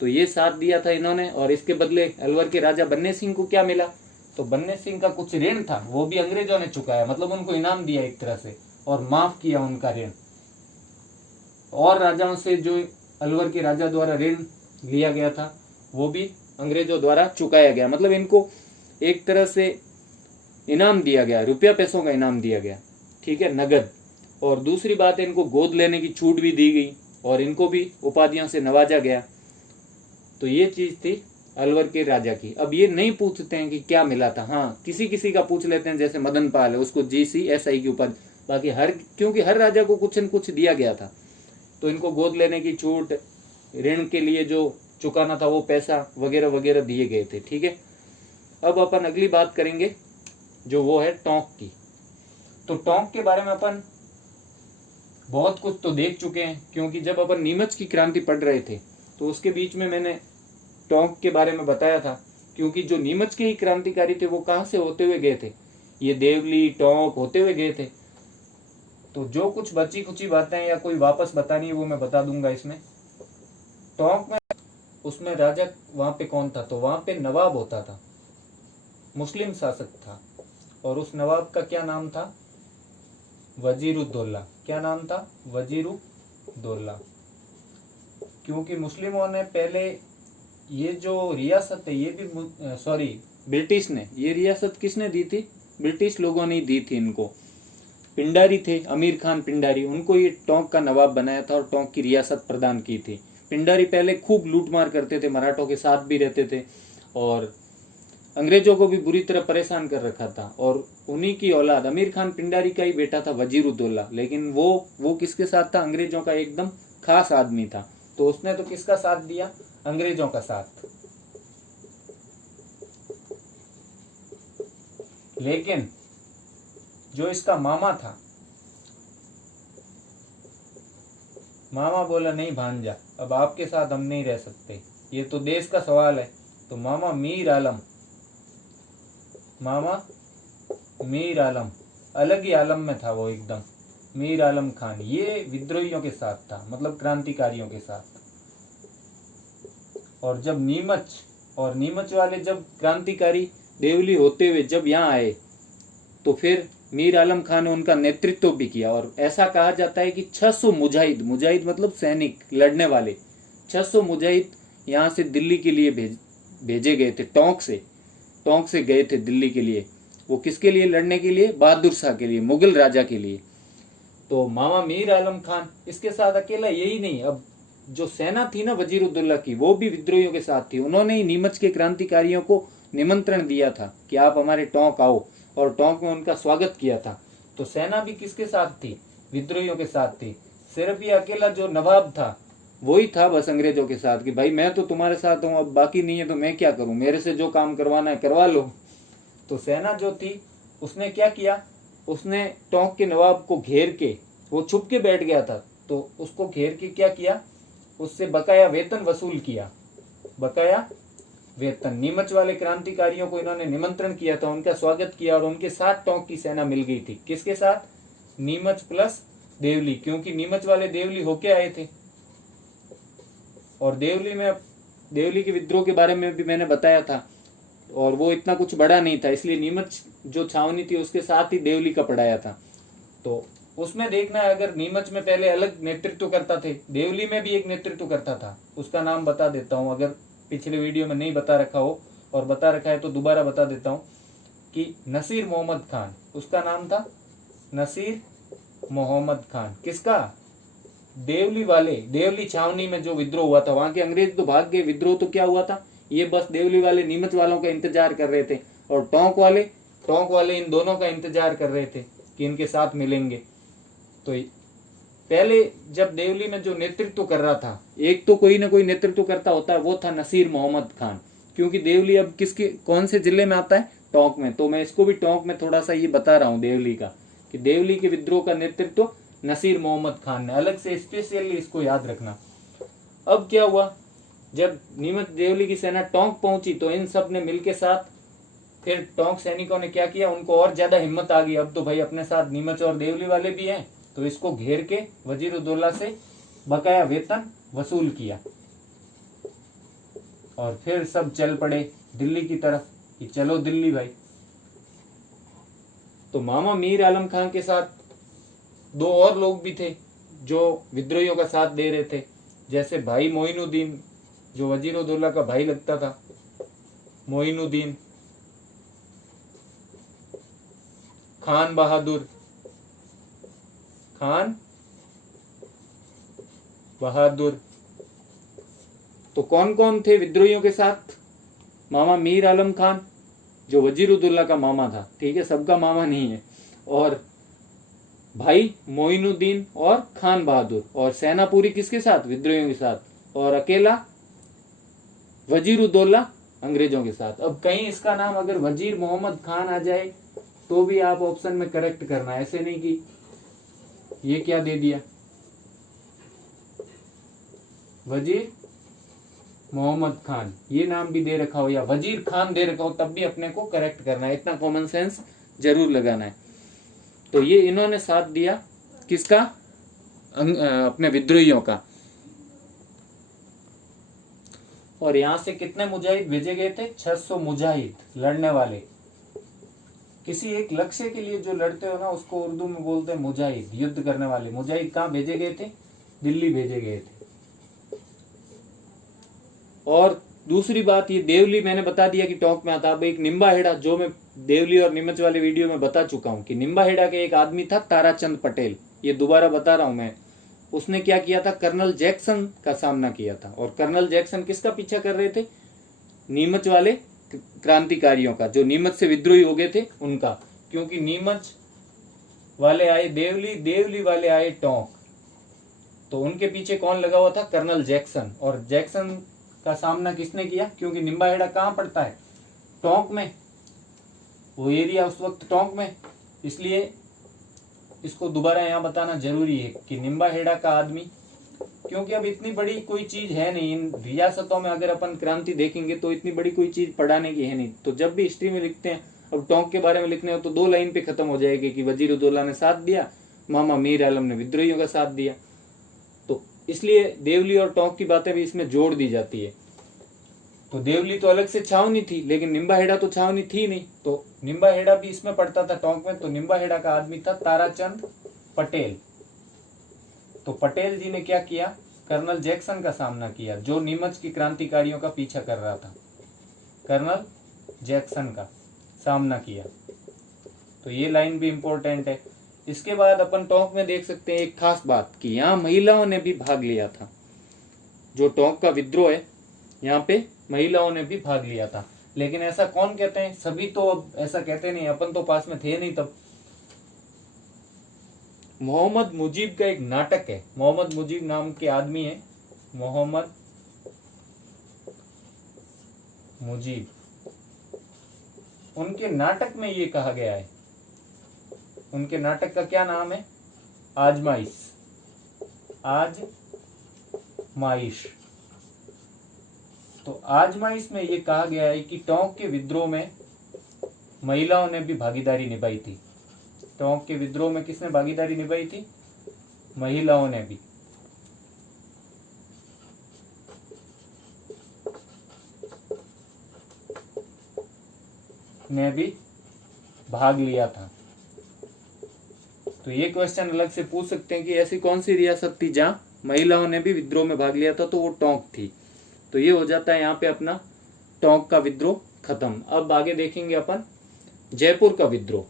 तो ये साथ दिया था इन्होंने। और इसके बदले अलवर के राजा बन्ने सिंह को क्या मिला? तो बन्ने सिंह का कुछ ऋण था, वो भी अंग्रेजों ने चुकाया। मतलब उनको इनाम दिया एक तरह से और माफ किया उनका ऋण। और राजाओं से जो अलवर के राजा द्वारा ऋण लिया गया था वो भी अंग्रेजों द्वारा चुकाया गया। मतलब इनको एक तरह से इनाम दिया गया, रुपया पैसों का इनाम दिया गया, ठीक है, नगद। और दूसरी बात है, इनको गोद लेने की छूट भी दी गई और इनको भी उपाधियों से नवाजा गया। तो ये चीज थी अलवर के राजा की। अब ये नहीं पूछते हैं कि क्या मिला था। हाँ, किसी किसी का पूछ लेते हैं, जैसे मदन पाल है, उसको GCSI की उपाधि। बाकी क्योंकि हर राजा को कुछ न कुछ दिया गया था, तो इनको गोद लेने की छूट, ऋण के लिए जो चुकाना था वो पैसा वगैरह वगैरह दिए गए थे, ठीक है। अब अपन अगली बात करेंगे जो वो है टोंक की। तो टोंक के बारे में अपन बहुत कुछ तो देख चुके हैं, क्योंकि जब अपन नीमच की क्रांति पढ़ रहे थे तो उसके बीच में मैंने टोंक के बारे में बताया था। क्योंकि जो नीमच के ही क्रांतिकारी थे वो कहाँ से होते हुए गए थे? ये देवली टोंक होते हुए गए थे। तो जो कुछ बची कुची बातें या कोई वापस बतानी है वो मैं बता दूंगा इसमें। टोंक में उसमें राजा वहां पे कौन था? तो वहां पे नवाब होता था, मुस्लिम शासक था। और उस नवाब का क्या नाम था? वजीरुद्दौला। क्या नाम था? वजीरुद्दौला। क्योंकि मुस्लिमों ने पहले ये जो रियासत है ये भी ब्रिटिश ने, ये रियासत किसने दी थी? ब्रिटिश लोगों ने दी थी इनको। पिंडारी थे, अमीर खान पिंडारी, उनको ये टोंक का नवाब बनाया था और टोंक की रियासत प्रदान की थी। पिंडारी पहले खूब लूटमार करते थे, मराठों के साथ भी रहते थे और अंग्रेजों को भी बुरी तरह परेशान कर रखा था। और उन्हीं की औलाद अमीर खान पिंडारी का ही बेटा था वजीरुद्दौला। लेकिन वो किसके साथ था? अंग्रेजों का एकदम खास आदमी था। तो उसने तो किसका साथ दिया? अंग्रेजों का साथ। लेकिन जो इसका मामा था, मामा बोला नहीं भांजा, अब आपके साथ हम नहीं रह सकते, ये तो देश का सवाल है। तो मामा मीर आलम अलग ही आलम में था वो एकदम। मीर आलम खान ये विद्रोहियों के साथ था, मतलब क्रांतिकारियों के साथ। और जब नीमच वाले जब क्रांतिकारी देवली होते हुए जब यहाँ आए तो फिर मीर आलम खान ने उनका नेतृत्व भी किया। और ऐसा कहा जाता है कि 600 मुजाहिद मतलब सैनिक लड़ने वाले 600 मुजाहिद यहाँ से दिल्ली के लिए भेजे गए थे टोंक से। टोंक से गए थे दिल्ली के लिए। वो किसके लिए लड़ने के लिए? बहादुर शाह के लिए, मुगल राजा के लिए। तो मामा मीर आलम खान इसके साथ अकेला यही नहीं, अब जो सेना थी ना वजीरुद्दौला की, वो भी विद्रोहियों के साथ थी। उन्होंने ही नीमच के क्रांतिकारियों को निमंत्रण दिया था कि आप हमारे टोंक आओ, और टोंक में उनका स्वागत किया था। तो सेना भी किसके साथ थी? विद्रोहियों के साथ थी। सिर्फ ये अकेला जो नवाब था वही था बस अंग्रेजों के साथ कि भाई मैं तो तुम्हारे साथ हूँ, अब बाकी नहीं है तो मैं क्या करूं, मेरे से जो काम करवाना है करवा लो। तो सेना जो थी उसने क्या किया, उसने टोंक के नवाब को घेर के, वो छुप के बैठ गया था, तो उसको घेर के क्या किया, उससे बकाया वेतन वसूल किया। बकाया वेतन, नीमच वाले क्रांतिकारियों को इन्होंने निमंत्रण किया था, उनका स्वागत किया, और उनके साथ टोंक की सेना मिल गई थी। किसके साथ? नीमच प्लस देवली, क्योंकि नीमच वाले देवली होके आए थे। और देवली के विद्रोह के बारे में भी मैंने बताया था, और वो इतना कुछ बड़ा नहीं था, इसलिए नीमच जो छावनी थी उसके साथ ही देवली का पड़ाया था। तो उसमें देखना है, अगर नीमच में पहले अलग नेतृत्व करता थे, देवली में भी एक नेतृत्व करता था, उसका नाम बता देता हूँ, अगर पिछले वीडियो में नहीं बता रखा हो, और बता रखा है तो दोबारा बता देता हूँ कि नसीर मोहम्मद खान, उसका नाम था नसीर मोहम्मद खान। किसका? देवली वाले, देवली छावनी में जो विद्रोह हुआ था, वहां के अंग्रेज तो भाग गए, विद्रोह तो क्या हुआ था, ये बस देवली वाले नीमच वालों का इंतजार कर रहे थे, और टोंक वाले इन दोनों का इंतजार कर रहे थे कि इनके साथ मिलेंगे। तो पहले जब देवली में जो नेतृत्व कर रहा था, एक तो कोई ना कोई नेतृत्व करता होता है, वो था नसीर मोहम्मद खान। क्योंकि देवली अब कौन से जिले में आता है? टोंक में। तो मैं इसको भी टोंक में थोड़ा सा ये बता रहा हूँ देवली का, कि देवली के विद्रोह का नेतृत्व नसीर मोहम्मद खान ने, अलग से स्पेशली इसको याद रखना। अब क्या हुआ, जब नीमच देवली की सेना टोंक पहुंची तो इन सब ने मिलके साथ, फिर टोंक सैनिकों ने क्या किया, उनको और ज्यादा हिम्मत आ गई, अब तो भाई अपने साथ नीमच और देवली वाले भी हैं, तो इसको घेर के वजीरुद्दौला से बकाया वेतन वसूल किया, और फिर सब चल पड़े दिल्ली की तरफ कि चलो दिल्ली भाई। तो मामा मीर आलम खान के साथ दो और लोग भी थे जो विद्रोहियों का साथ दे रहे थे, जैसे भाई मोइनुद्दीन, जो वजीरुद्दौला का भाई लगता था, मोइनुद्दीन, खान बहादुर। तो कौन कौन थे विद्रोहियों के साथ? मामा मीर आलम खान, जो वजीरुद्दौला का मामा था, ठीक है, सबका मामा नहीं है, और भाई मोइनुद्दीन और खान बहादुर, और सेना पूरी किसके साथ? विद्रोहियों के साथ, और अकेला वजीरुद्दौला अंग्रेजों के साथ। अब कहीं इसका नाम अगर वजीर मोहम्मद खान आ जाए तो भी आप ऑप्शन में करेक्ट करना, ऐसे नहीं कि ये क्या दे दिया, वजीर मोहम्मद खान ये नाम भी दे रखा हो, या वजीर खान दे रखा हो, तब भी अपने को करेक्ट करना है, इतना कॉमन सेंस जरूर लगाना है। तो ये इन्होंने साथ दिया किसका? अपने विद्रोहियों का। और यहां से कितने मुजाहिद भेजे गए थे? 600 मुजाहिद लड़ने वाले। किसी एक लक्ष्य के लिए जो लड़ते हो ना, उसको उर्दू में बोलते हैं मुजाहिद, युद्ध करने वाले। मुजाहिद कहाँ भेजे गए थे? दिल्ली भेजे गए थे। और दूसरी बात, ये देवली मैंने बता दिया कि टोंक में आता। अब एक निम्बा हेड़ा, जो मैं देवली और नीमच वाले वीडियो में बता चुका हूं कि निम्बा हेड़ा के एक आदमी था ताराचंद पटेल, ये दोबारा बता रहा हूं मैं। उसने क्या किया था? कर्नल जैक्सन का सामना किया था। और कर्नल जैक्सन किसका पीछा कर रहे थे? नीमच वाले क्रांतिकारियों का, जो नीमच से विद्रोही हो गए थे उनका। क्योंकि नीमच वाले आए देवली, देवली वाले आए टोंक, तो उनके पीछे कौन लगा हुआ था? Colonel Jackson. और जैक्सन का सामना किसने किया? क्योंकि निम्बाहेड़ा कहाँ पड़ता है? टोंक में, वो एरिया उस वक्त टोंक में, इसलिए इसको दोबारा यहाँ बताना जरूरी है कि निम्बाहेड़ा का आदमी, क्योंकि अब इतनी बड़ी कोई चीज है नहीं इन रियासतों में। अगर अपन क्रांति देखेंगे तो इतनी बड़ी कोई चीज पढ़ाने की है नहीं। तो जब भी हिस्ट्री में लिखते हैं, अब टोंक के बारे में लिखने हो तो 2 लाइन पे खत्म हो जाएगी कि वजीरुद्दौला ने साथ दिया, मामा मीर आलम ने विद्रोहियों का साथ दिया। तो इसलिए देवली और टोंक की बातें भी इसमें जोड़ दी जाती है। तो देवली तो अलग से छावनी थी, लेकिन निम्बाहेड़ा तो छावनी थी नहीं, तो निम्बाहेड़ा भी इसमें पड़ता था टोंक में। तो निम्बाहेड़ा का आदमी था ताराचंद पटेल। तो पटेल जी ने क्या किया? कर्नल जैक्सन का सामना किया, जो नीमच की क्रांतिकारियों का पीछा कर रहा था। कर्नल जैक्सन का सामना किया। तो ये लाइन भी इंपॉर्टेंट है। इसके बाद अपन टोंक में देख सकते हैं एक खास बात कि यहाँ महिलाओं ने भी भाग लिया था। जो टोंक का विद्रोह है यहाँ पे महिलाओं ने भी भाग लिया था। लेकिन ऐसा कौन कहते हैं? सभी तो अब ऐसा कहते नहीं, अपन तो पास में थे नहीं तब। मोहम्मद मुजीब का एक नाटक है, मोहम्मद मुजीब नाम के आदमी है, मोहम्मद मुजीब, उनके नाटक में ये कहा गया है। उनके नाटक का क्या नाम है? आजमाइश, आजमाइश। तो आजमाइश में ये कहा गया है कि टोंक के विद्रोह में महिलाओं ने भी भागीदारी निभाई थी। टोंक के विद्रोह में किसने भागीदारी निभाई थी? महिलाओं ने भी भाग लिया था। तो ये क्वेश्चन अलग से पूछ सकते हैं कि ऐसी कौन सी रियासत थी जहां महिलाओं ने भी विद्रोह में भाग लिया था? तो वो टोंक थी। तो ये हो जाता है यहाँ पे अपना टोंक का विद्रोह खत्म। अब आगे देखेंगे अपन जयपुर का विद्रोह।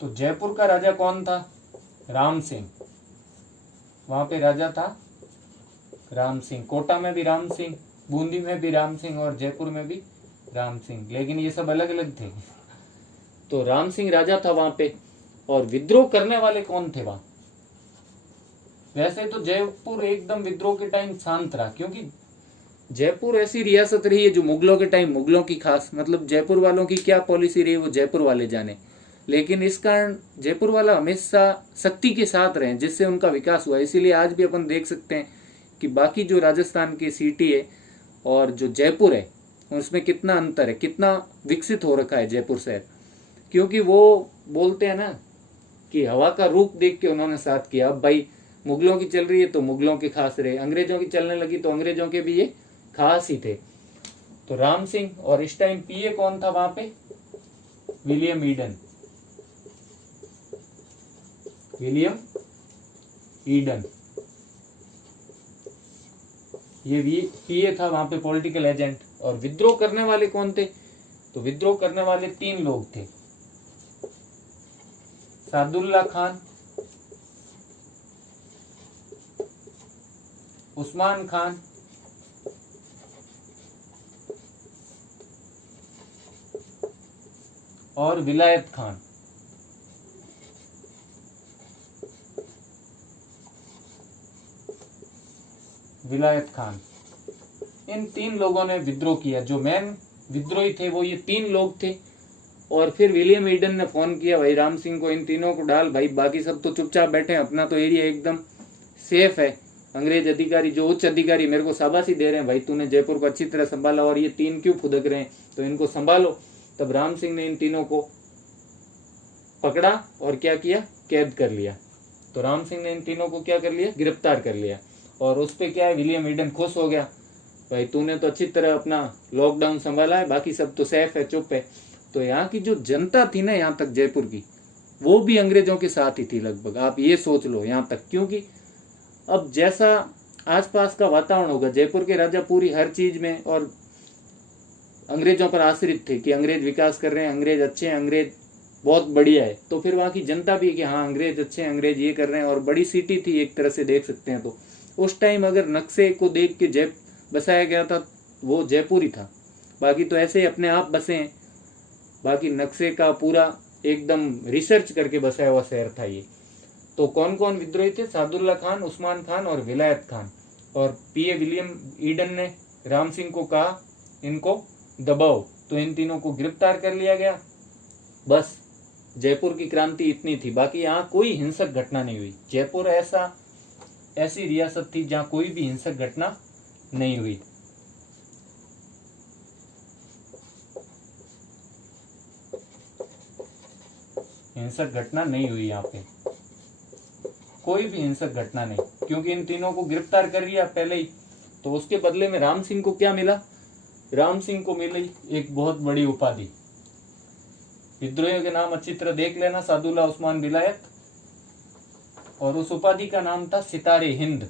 तो जयपुर का राजा कौन था? राम सिंह। वहां पे राजा था राम सिंह। कोटा में भी राम सिंह, बूंदी में भी राम सिंह और जयपुर में भी राम सिंह, लेकिन ये सब अलग अलग थे। तो राम सिंह राजा था वहां पे। और विद्रोह करने वाले कौन थे वहां? वैसे तो जयपुर एकदम विद्रोह के टाइम शांत रहा, क्योंकि जयपुर ऐसी रियासत रही है जो मुगलों के टाइम, मुगलों की खास, मतलब जयपुर वालों की क्या पॉलिसी रही वो जयपुर वाले जाने। लेकिन इस कारण जयपुर वाला हमेशा शक्ति के साथ रहे, जिससे उनका विकास हुआ। इसीलिए आज भी अपन देख सकते हैं कि बाकी जो राजस्थान की सिटी है और जो जयपुर है उसमें कितना अंतर है, कितना विकसित हो रखा है जयपुर शहर। क्योंकि वो बोलते हैं ना कि हवा का रुख देख के उन्होंने साथ किया। अब भाई मुगलों की चल रही है तो मुगलों के खास रहे, अंग्रेजों की चलने लगी तो अंग्रेजों के भी ये खास ही थे। तो राम सिंह, और इस टाइम पीए कौन था वहां पे? William Eden. विलियम ईडन ये पीए था वहां पे, पॉलिटिकल एजेंट। और विद्रोह करने वाले कौन थे? तो विद्रोह करने वाले 3 लोग थे, सादुल्ला खान, उस्मान खान और विलायत खान। विलायत खान, इन 3 लोगों ने विद्रोह किया। जो मेन विद्रोही थे वो ये 3 लोग थे। और फिर विलियम ईडन ने फोन किया, भाई राम सिंह को इन तीनों को डाल, भाई बाकी सब तो चुपचाप बैठे हैं, अपना तो एरिया एकदम सेफ है। अंग्रेज अधिकारी, जो उच्च अधिकारी मेरे को शाबाशी दे रहे हैं, भाई तूने जयपुर को अच्छी तरह संभाला, और ये 3 क्यों फुदक रहे हैं, तो इनको संभालो। तब राम सिंह ने इन तीनों को पकड़ा और क्या किया? कैद कर लिया। तो राम सिंह ने इन तीनों को क्या कर लिया? गिरफ्तार कर लिया। और उस पे क्या है, विलियम ईडन खुश हो गया, भाई तूने तो अच्छी तरह अपना लॉकडाउन संभाला है, बाकी सब तो सेफ है, चुप है। तो यहाँ की जो जनता थी ना, यहाँ तक जयपुर की, वो भी अंग्रेजों के साथ ही थी लगभग। आप ये सोच लो यहाँ तक, क्योंकि अब जैसा आसपास का वातावरण होगा, जयपुर के राजा पूरी हर चीज में और अंग्रेजों पर आश्रित थे कि अंग्रेज विकास कर रहे हैं, अंग्रेज अच्छे हैं, अंग्रेज बहुत बढ़िया है। तो फिर वहाँ की जनता भी कि हाँ अंग्रेज अच्छे हैं, अंग्रेज ये कर रहे हैं। और बड़ी सिटी थी एक तरह से देख सकते हैं। तो उस टाइम अगर नक्शे को देख के बसाया गया था वो जयपुर ही था, बाकी तो ऐसे ही अपने आप बसे हैं। बाकी नक्शे का पूरा एकदम रिसर्च करके बसाया हुआ शहर था ये। तो कौन कौन विद्रोही थे? सादुल्ला खान, उस्मान खान और विलायत खान। और पीए विलियम ईडन ने राम सिंह को कहा इनको दबाओ, तो इन तीनों को गिरफ्तार कर लिया गया। बस जयपुर की क्रांति इतनी थी, बाकी यहाँ कोई हिंसक घटना नहीं हुई। जयपुर ऐसी रियासत थी जहाँ कोई भी हिंसक घटना नहीं हुई। हिंसक घटना नहीं हुई यहाँ पे, कोई भी हिंसक घटना नहीं, क्योंकि इन तीनों को गिरफ्तार कर लिया पहले ही। तो उसके बदले में राम सिंह को क्या मिला? राम सिंह को मिली एक बहुत बड़ी उपाधि। विद्रोहियों के नाम अच्छी तरह देख लेना, सादुल्ला उस्मान विलायत, और उस उपाधि का नाम था सितारे हिंद।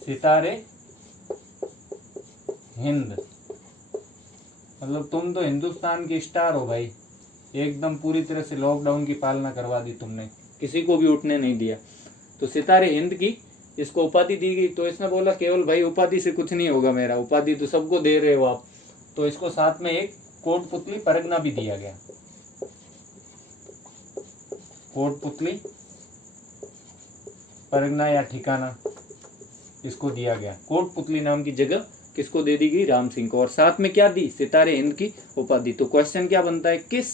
सितारे हिंद मतलब तुम तो हिंदुस्तान की स्टार हो भाई, एकदम पूरी तरह से लॉकडाउन की पालना करवा दी तुमने, किसी को भी उठने नहीं दिया। तो सितारे हिंद की इसको उपाधि दी गई। तो इसने बोला केवल भाई उपाधि से कुछ नहीं होगा मेरा, उपाधि तो सबको दे रहे हो आप। तो इसको साथ में एक कोटपुतली परगना भी दिया गया। कोटपुतली परगना या ठिकाना इसको दिया गया। कोटपुतली नाम की जगह किसको दे दी गई? राम सिंह को। और साथ में क्या दी? सितारे हिंद की उपाधि। तो क्वेश्चन क्या बनता है, किस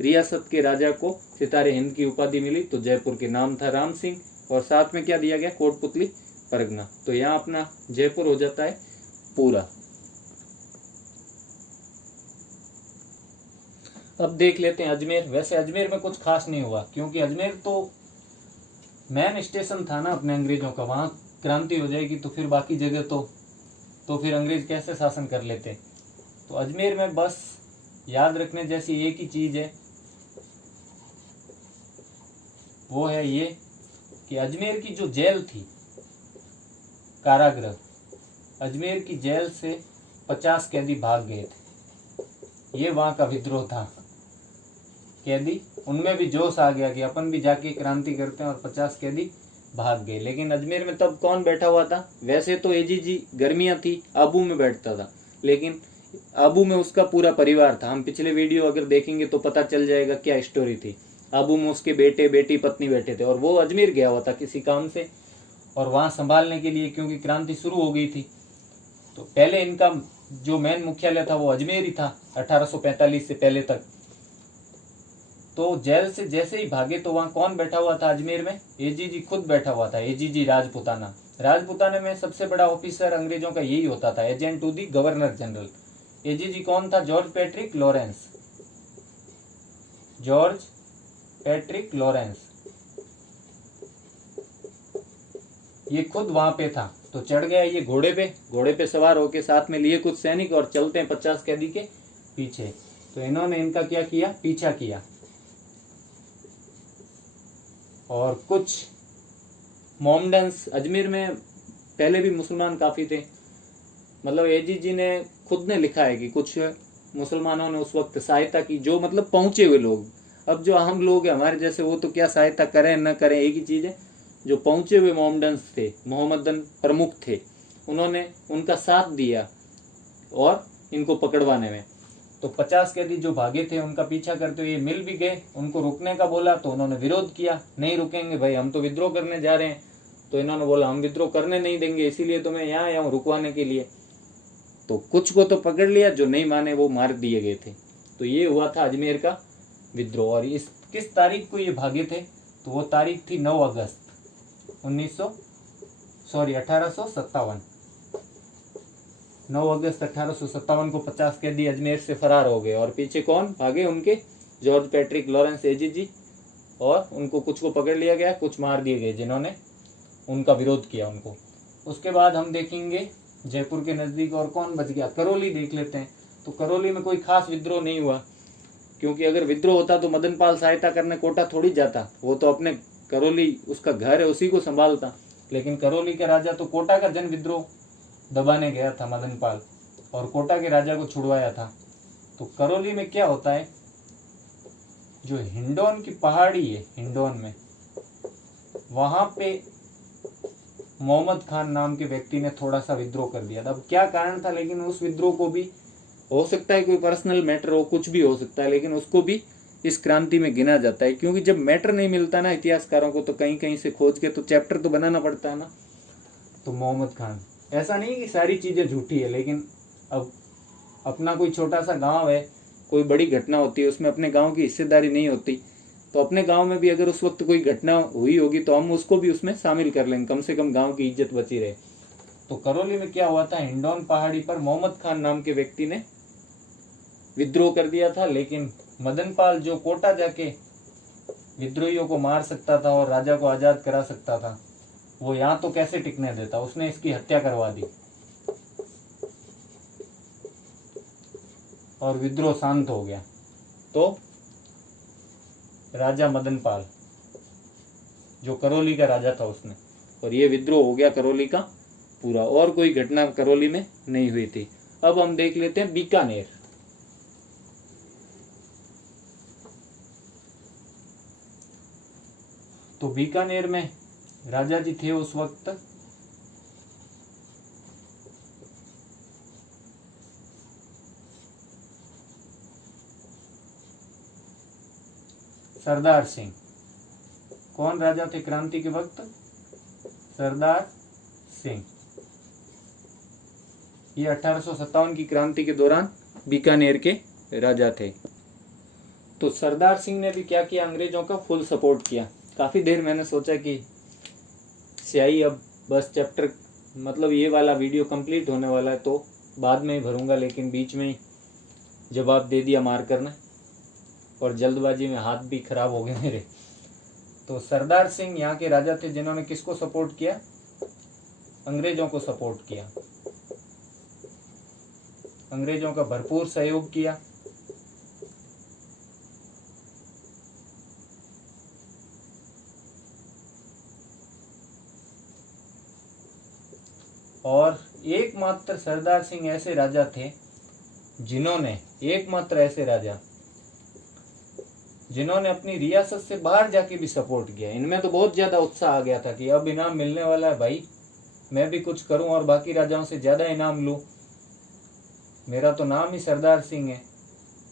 रियासत के राजा को सितारे हिंद की उपाधि मिली? तो जयपुर के, नाम था राम सिंह, और साथ में क्या दिया गया? कोटपुतली परगना। तो यहाँ अपना जयपुर हो जाता है पूरा। अब देख लेते हैं अजमेर। वैसे अजमेर में कुछ खास नहीं हुआ, क्योंकि अजमेर तो मेन स्टेशन था ना अपने अंग्रेजों का। वहां क्रांति हो जाएगी तो फिर बाकी जगह तो फिर अंग्रेज कैसे शासन कर लेते। तो अजमेर में बस याद रखने जैसी एक ही चीज है, वो है ये कि अजमेर की जो जेल थी, कारागृह, अजमेर की जेल से 50 कैदी भाग गए थे। ये वहां का विद्रोह था। कैदी, उनमें भी जोश आ गया कि अपन भी जाके क्रांति करते हैं, और 50 कैदी भाग गए। लेकिन अजमेर में तब कौन बैठा हुआ था? वैसे तो एजीजी गर्मियां थी, आबू में बैठता था, लेकिन आबू में उसका पूरा परिवार था। हम पिछले वीडियो अगर देखेंगे तो पता चल जाएगा क्या स्टोरी थी। आबू में उसके बेटे, बेटी, पत्नी बैठे थे, और वो अजमेर गया हुआ था किसी काम से, और वहां संभालने के लिए, क्योंकि क्रांति शुरू हो गई थी। तो पहले इनका जो मेन मुख्यालय था वो अजमेर ही था 1845 से पहले तक। तो जेल से जैसे ही भागे तो वहां कौन बैठा हुआ था अजमेर में? एजीजी खुद बैठा हुआ था, एजीजी राजपुताना। राजपुताना में सबसे बड़ा ऑफिसर अंग्रेजों का यही होता था, agent to the governor general. AGG कौन था? George Patrick Lawrence. George Patrick Lawrence, ये खुद वहां पे था। तो चढ़ गया ये घोड़े पे सवार होके, साथ में लिए कुछ सैनिक, और चलते हैं 50 कैदी के पीछे। तो इन्होंने इनका क्या किया? पीछा किया। और कुछ मोमडन्स, अजमेर में पहले भी मुसलमान काफी थे, मतलब एजीजी ने खुद ने लिखा है कि कुछ मुसलमानों ने उस वक्त सहायता की, जो मतलब पहुंचे हुए लोग। अब जो आम लोग हैं हमारे जैसे, वो तो क्या सहायता करें न करें एक ही चीज है। जो पहुंचे हुए मोमडन्स थे, मोहम्मदन प्रमुख थे, उन्होंने उनका साथ दिया और इनको पकड़वाने में। तो 50 कैदी जो भागे थे उनका पीछा करते हुए मिल भी गए। उनको रुकने का बोला तो उन्होंने विरोध किया, नहीं रुकेंगे भाई, हम तो विद्रोह करने जा रहे हैं। तो इन्होंने बोला हम विद्रोह करने नहीं देंगे, इसीलिए तो मैं यहाँ आया हूँ रुकवाने के लिए। तो कुछ को तो पकड़ लिया, जो नहीं माने वो मार दिए गए थे। तो ये हुआ था अजमेर का विद्रोह। और इस किस तारीख को ये भागे थे? तो वो तारीख थी 9 अगस्त 1857। 9 अगस्त 1857 को 50 कैदी अजमेर से फरार हो गए। और पीछे कौन भागे? उनके जॉर्ज पैट्रिक लॉरेंस एजीजी, और उनको कुछ को पकड़ लिया गया, कुछ मार दिए गए जिन्होंने उनका विरोध किया उनको। उसके बाद हम देखेंगे जयपुर के नज़दीक और कौन बच गया, करौली देख लेते हैं। तो करौली में कोई खास विद्रोह नहीं हुआ, क्योंकि अगर विद्रोह होता तो मदन पाल सहायता करने कोटा थोड़ी जाता, वो तो अपने करौली उसका घर है उसी को संभालता। लेकिन करौली के राजा तो कोटा का जन विद्रोह दबाने गया था मदन पाल, और कोटा के राजा को छुड़वाया था। तो करौली में क्या होता है, जो हिंडौन की पहाड़ी है, हिंडौन में वहां पे मोहम्मद खान नाम के व्यक्ति ने थोड़ा सा विद्रोह कर दिया था। अब क्या कारण था, लेकिन उस विद्रोह को भी, हो सकता है कोई पर्सनल मैटर हो, कुछ भी हो सकता है, लेकिन उसको भी इस क्रांति में गिना जाता है। क्योंकि जब मैटर नहीं मिलता ना इतिहासकारों को, तो कहीं कहीं से खोज के तो चैप्टर तो बनाना पड़ता है ना। तो मोहम्मद खान, ऐसा नहीं कि सारी चीजें झूठी है, लेकिन अब अपना कोई छोटा सा गांव है, कोई बड़ी घटना होती है, उसमें अपने गांव की हिस्सेदारी नहीं होती, तो अपने गांव में भी अगर उस वक्त कोई घटना हुई होगी तो हम उसको भी उसमें शामिल कर लेंगे, कम से कम गांव की इज्जत बची रहे। तो करौली में क्या हुआ था, हिंडौन पहाड़ी पर मोहम्मद खान नाम के व्यक्ति ने विद्रोह कर दिया था। लेकिन मदन पाल जो कोटा जाके विद्रोहियों को मार सकता था और राजा को आजाद करा सकता था, वो यहाँ तो कैसे टिकने देता, उसने इसकी हत्या करवा दी और विद्रोह शांत हो गया। तो राजा मदनपाल जो करौली का राजा था उसने, और ये विद्रोह हो गया करौली का पूरा, और कोई घटना करौली में नहीं हुई थी। अब हम देख लेते हैं बीकानेर। तो बीकानेर में राजा जी थे उस वक्त सरदार सिंह। कौन राजा थे क्रांति के वक्त? सरदार सिंह। ये 1857 की क्रांति के दौरान बीकानेर के राजा थे। तो सरदार सिंह ने भी क्या किया, अंग्रेजों का फुल सपोर्ट किया। काफी देर मैंने सोचा कि स्याही अब बस चैप्टर मतलब ये वाला वीडियो कंप्लीट होने वाला है तो बाद में ही भरूंगा, लेकिन बीच में ही जवाब दे दिया मारकर ने, और जल्दबाजी में हाथ भी खराब हो गए मेरे। तो सरदार सिंह यहाँ के राजा थे जिन्होंने किसको सपोर्ट किया? अंग्रेजों को सपोर्ट किया, अंग्रेजों का भरपूर सहयोग किया। और एकमात्र सरदार सिंह ऐसे राजा थे जिन्होंने, एकमात्र ऐसे राजा जिन्होंने अपनी रियासत से बाहर जाके भी सपोर्ट किया। इनमें तो बहुत ज्यादा उत्साह आ गया था कि अब इनाम मिलने वाला है भाई, मैं भी कुछ करूं और बाकी राजाओं से ज्यादा इनाम लूं, मेरा तो नाम ही सरदार सिंह है,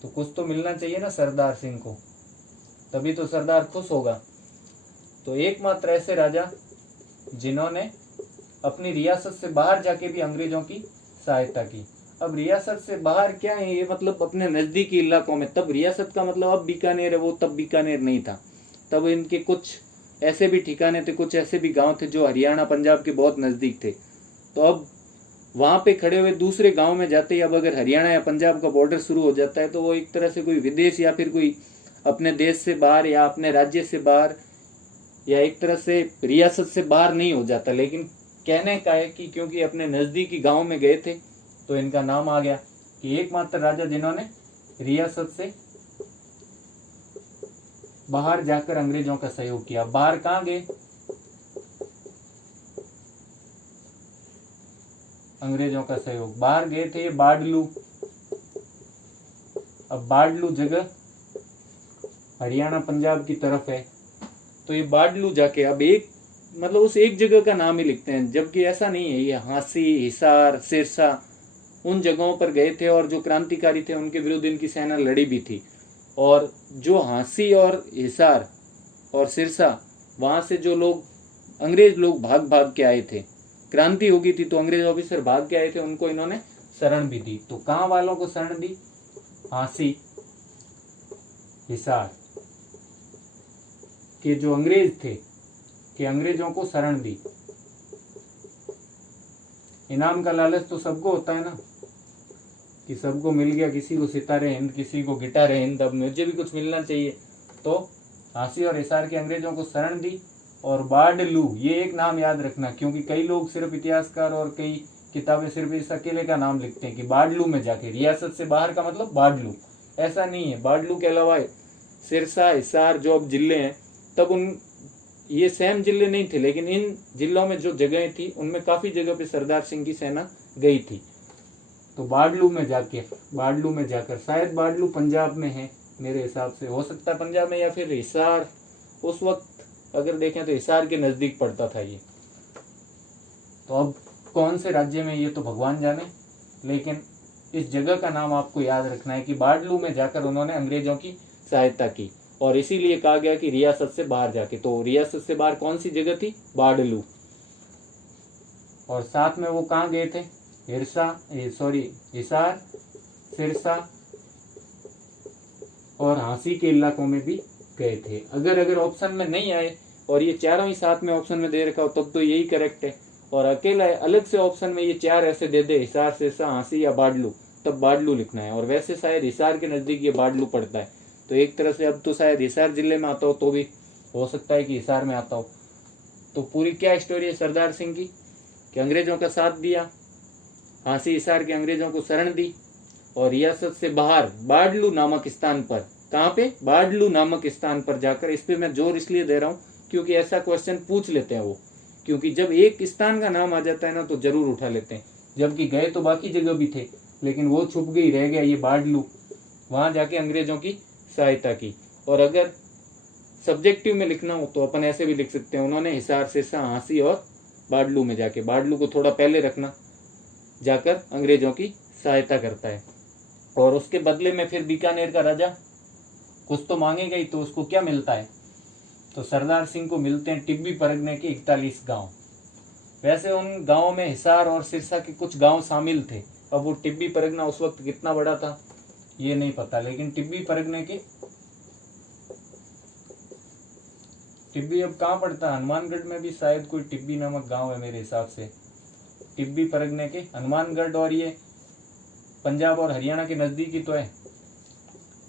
तो कुछ तो मिलना चाहिए ना सरदार सिंह को, तभी तो सरदार खुश होगा। तो एकमात्र ऐसे राजा जिन्होंने अपनी रियासत से बाहर जाके भी अंग्रेजों की सहायता की। अब रियासत से बाहर क्या है, ये मतलब अपने नजदीकी इलाकों में। तब रियासत का मतलब अब बीकानेर है, वो तब बीकानेर नहीं था। तब इनके कुछ ऐसे भी ठिकाने थे, कुछ ऐसे भी गांव थे जो हरियाणा पंजाब के बहुत नजदीक थे। तो अब वहां पे खड़े हुए दूसरे गांव में जाते ही अब अगर हरियाणा या पंजाब का बॉर्डर शुरू हो जाता है तो वो एक तरह से कोई विदेश या फिर कोई अपने देश से बाहर या अपने राज्य से बाहर या एक तरह से रियासत से बाहर नहीं हो जाता। लेकिन कहने का है कि क्योंकि अपने नजदीकी गांव में गए थे तो इनका नाम आ गया कि एकमात्र राजा जिन्होंने रियासत से बाहर जाकर अंग्रेजों का सहयोग किया। बाहर कहां गए? अंग्रेजों का सहयोग बाहर गए थे ये बाडलू। अब बाडलू जगह हरियाणा पंजाब की तरफ है, तो ये बाडलू जाके अब एक मतलब उस एक जगह का नाम ही लिखते हैं, जबकि ऐसा नहीं है। ये हांसी, हिसार, सिरसा उन जगहों पर गए थे और जो क्रांतिकारी थे उनके विरुद्ध इनकी सेना लड़ी भी थी। और जो हांसी और हिसार और सिरसा, वहां से जो लोग अंग्रेज लोग भाग भाग के आए थे, क्रांति हो गई थी तो अंग्रेज ऑफिसर भाग के आए थे, उनको इन्होंने शरण भी दी। तो कहां वालों को शरण दी? हांसी, हिसार के जो अंग्रेज थे कि अंग्रेजों को शरण दी। इनाम का लालच तो सबको होता है ना, कि सबको मिल गया, किसी को सितारे हिंद, किसी को गिटारे हिंद, अब मुझे भी कुछ मिलना चाहिए। तो हांसी और हिसार के अंग्रेजों को शरण दी। और बाडलू, ये एक नाम याद रखना, क्योंकि कई लोग सिर्फ इतिहासकार और कई किताबें सिर्फ इस अकेले का नाम लिखते हैं कि बाडलू में जाके, रियासत से बाहर का मतलब बाडलू। ऐसा नहीं है। बाडलू के अलावा सिरसा, हिसार जो अब जिले हैं, तब उन ये सेम जिले नहीं थे, लेकिन इन जिलों में जो जगहें थी उनमें काफी जगह पे सरदार सिंह की सेना गई थी। तो बाडलू में जाकर शायद बाडलू पंजाब में है मेरे हिसाब से, हो सकता है पंजाब में, या फिर हिसार। उस वक्त अगर देखें तो हिसार के नजदीक पड़ता था ये। तो अब कौन से राज्य में ये तो भगवान जाने, लेकिन इस जगह का नाम आपको याद रखना है कि बाडलू में जाकर उन्होंने अंग्रेजों की सहायता की। और इसीलिए कहा गया कि रियासत से बाहर जाके, तो रियासत से बाहर कौन सी जगह थी? बाडलू। और साथ में वो कहाँ गए थे? हिसार, सिरसा और हांसी के इलाकों में भी गए थे। अगर ऑप्शन में नहीं आए और ये चारों ही साथ में ऑप्शन में दे रखा हो तब तो यही करेक्ट है, और अकेला अलग से ऑप्शन में ये चार ऐसे दे दे, हिसार, सिरसा, हांसी या बाडलू, तब बाडलू लिखना है। और वैसे शायद हिसार के नजदीक ये बाडलू पड़ता है, तो एक तरह से अब तो शायद हिसार जिले में आता हो, तो भी हो सकता है कि हिसार में आता हो। तो पूरी क्या स्टोरी है सरदार सिंह की, कि अंग्रेजों का साथ दिया, फांसी हिसार के अंग्रेजों को शरण दी और रियासत से बाहर बाडलू नामक स्थान पर, कहाँ पे, बाडलू नामक स्थान पर जाकर, इस पे मैं जोर इसलिए दे रहा हूँ क्योंकि ऐसा क्वेश्चन पूछ लेते हैं वो, क्योंकि जब एक स्थान का नाम आ जाता है ना तो जरूर उठा लेते हैं, जबकि गए तो बाकी जगह भी थे लेकिन वो छुप गई, रह गया ये बाडलू, वहां जाके अंग्रेजों की सहायता की। और अगर सब्जेक्टिव में लिखना हो तो अपन ऐसे भी लिख सकते हैं, उन्होंने हिसार, सिरसा, झांसी और बाडलू में जाके, बाडलू को थोड़ा पहले रखना, जाकर अंग्रेजों की सहायता करता है। और उसके बदले में फिर बीकानेर का राजा कुछ तो मांगेगा ही, तो उसको क्या मिलता है, तो सरदार सिंह को मिलते हैं टिब्बी परगने के 41 गांव। वैसे उन गांवों में हिसार और सिरसा के कुछ गांव शामिल थे। अब वो टिब्बी परगना उस वक्त कितना बड़ा था ये नहीं पता, लेकिन टिब्बी परगने के, टिब्बी अब कहाँ पड़ता है, हनुमानगढ़ में भी शायद कोई टिब्बी नामक गांव है मेरे हिसाब से, टिब्बी परगने के हनुमानगढ़, और ये पंजाब और हरियाणा के नजदीकी तो है।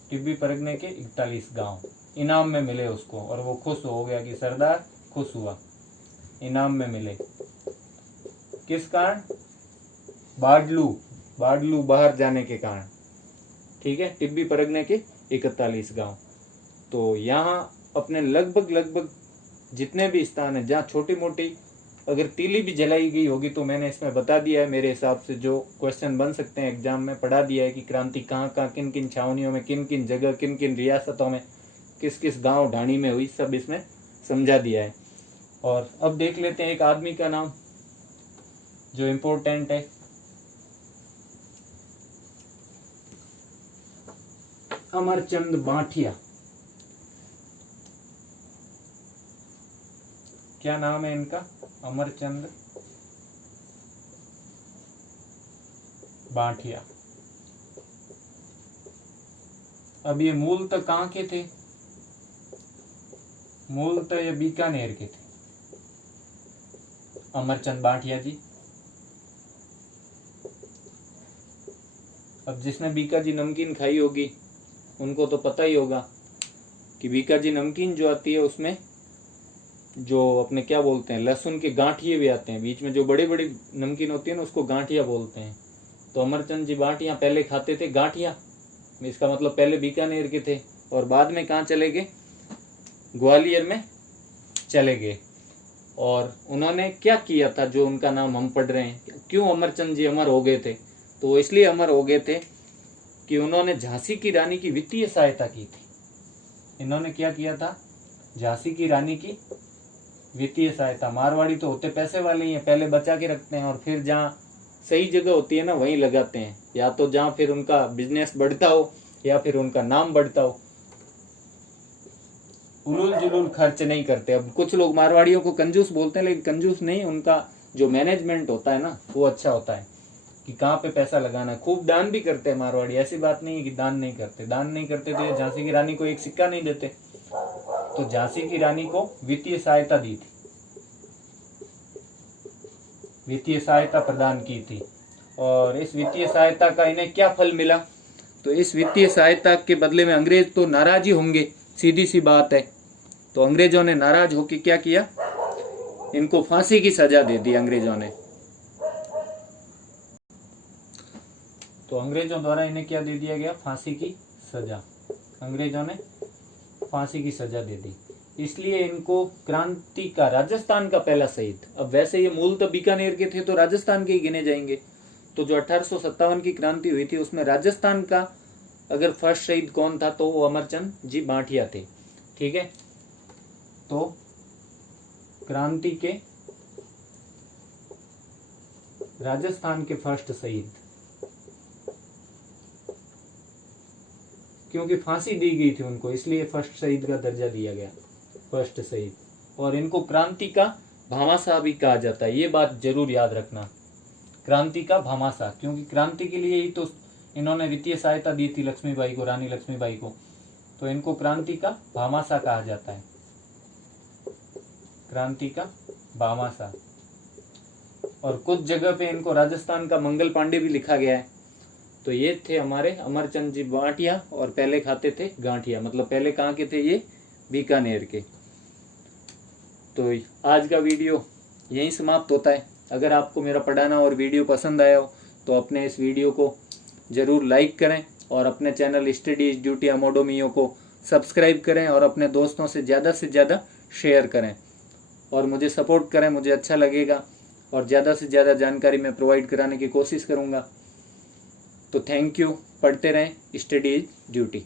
टिब्बी परगने के 41 गांव इनाम में मिले उसको, और वो खुश हो गया कि सरदार खुश हुआ, इनाम में मिले। किस कारण, बाडलू, बाडलू बाहर जाने के कारण, ठीक है, टिब्बी परगने के 41 गांव। तो यहाँ अपने लगभग जितने भी स्थान है जहाँ छोटी मोटी अगर तीली भी जलाई गई होगी तो मैंने इसमें बता दिया है, मेरे हिसाब से जो क्वेश्चन बन सकते हैं एग्जाम में पढ़ा दिया है कि क्रांति कहाँ कहाँ, किन किन छावनियों में, किन किन जगह, किन किन रियासतों में, किस किस गांव ढाणी में हुई, सब इसमें समझा दिया है। और अब देख लेते हैं एक आदमी का नाम जो इम्पोर्टेंट है, अमरचंद बांठिया। क्या नाम है इनका, अमरचंद बांठिया। अब ये मूलतः कहाँ के थे, मूलतः ये बीकानेर के थे, अमरचंद बांठिया जी। अब जिसने बीका जी नमकीन खाई होगी उनको तो पता ही होगा कि बीका जी नमकीन जो आती है उसमें जो अपने क्या बोलते हैं, लहसुन के गांठिए भी आते हैं, बीच में जो बड़ी बड़ी नमकीन होती है ना उसको गांठिया बोलते हैं। तो अमरचंद जी बांठिया पहले खाते थे, गांठिया, इसका मतलब पहले बीकानेर के थे और बाद में कहाँ चले गए, ग्वालियर में चले गए। और उन्होंने क्या किया था जो उनका नाम हम पढ़ रहे हैं, क्यों अमरचंद जी अमर हो गए थे, तो वो इसलिए अमर हो गए थे कि उन्होंने झांसी की रानी की वित्तीय सहायता की थी। इन्होंने क्या किया था, झांसी की रानी की वित्तीय सहायता। मारवाड़ी तो होते पैसे वाले ही हैं, पहले बचा के रखते हैं और फिर जहाँ सही जगह होती है ना वहीं लगाते हैं, या तो जहाँ फिर उनका बिजनेस बढ़ता हो या फिर उनका नाम बढ़ता हो। उलूल जुलूल खर्च नहीं करते। अब कुछ लोग मारवाड़ियों को कंजूस बोलते हैं, लेकिन कंजूस नहीं, उनका जो मैनेजमेंट होता है ना वो अच्छा होता है कि कहाँ पे पैसा लगाना है। खूब दान भी करते हैं मारवाड़ी, ऐसी बात नहीं है कि दान नहीं करते, दान नहीं करते तो झांसी की रानी को एक सिक्का नहीं देते। तो झांसी की रानी को वित्तीय सहायता दी थी, वित्तीय सहायता प्रदान की थी। और इस वित्तीय सहायता का इन्हें क्या फल मिला, तो इस वित्तीय सहायता के बदले में अंग्रेज तो नाराज ही होंगे, सीधी सी बात है। तो अंग्रेजों ने नाराज होकर क्या किया, इनको फांसी की सजा दे दी अंग्रेजों ने। तो अंग्रेजों द्वारा इन्हें क्या दे दिया गया, फांसी की सजा। अंग्रेजों ने फांसी की सजा दे दी, इसलिए इनको क्रांति का, राजस्थान का पहला शहीद। अब वैसे ये मूल तो बीकानेर के थे तो राजस्थान के ही गिने जाएंगे। तो जो 1857 की क्रांति हुई थी उसमें राजस्थान का अगर फर्स्ट शहीद कौन था तो वो अमरचंद जी बांठिया थे, ठीक है। तो क्रांति के राजस्थान के फर्स्ट शहीद, क्योंकि फांसी दी गई थी उनको इसलिए फर्स्ट शहीद का दर्जा दिया गया, फर्स्ट शहीद। और इनको क्रांति का भामाशाह भी कहा जाता है, ये बात जरूर याद रखना, क्रांति का भामाशाह, क्योंकि क्रांति के लिए ही तो इन्होंने वित्तीय सहायता दी थी लक्ष्मीबाई को, रानी लक्ष्मीबाई को। तो इनको क्रांति का भामाशाह कहा जाता है, क्रांति का भामाशाह। और कुछ जगह पे इनको राजस्थान का मंगल पांडे भी लिखा गया है। तो ये थे हमारे अमरचंद जी बांठिया, और पहले खाते थे गांठिया, मतलब पहले कहाँ के थे ये, बीकानेर के। तो आज का वीडियो यहीं समाप्त होता है। अगर आपको मेरा पढ़ाना और वीडियो पसंद आया हो तो अपने इस वीडियो को ज़रूर लाइक करें और अपने चैनल स्टडी इज ड्यूटी अमोडोमियो को सब्सक्राइब करें और अपने दोस्तों से ज़्यादा शेयर करें और मुझे सपोर्ट करें, मुझे अच्छा लगेगा और ज़्यादा से ज़्यादा जानकारी मैं प्रोवाइड कराने की कोशिश करूँगा। तो थैंक यू। पढ़ते रहें, स्टडी इज ड्यूटी।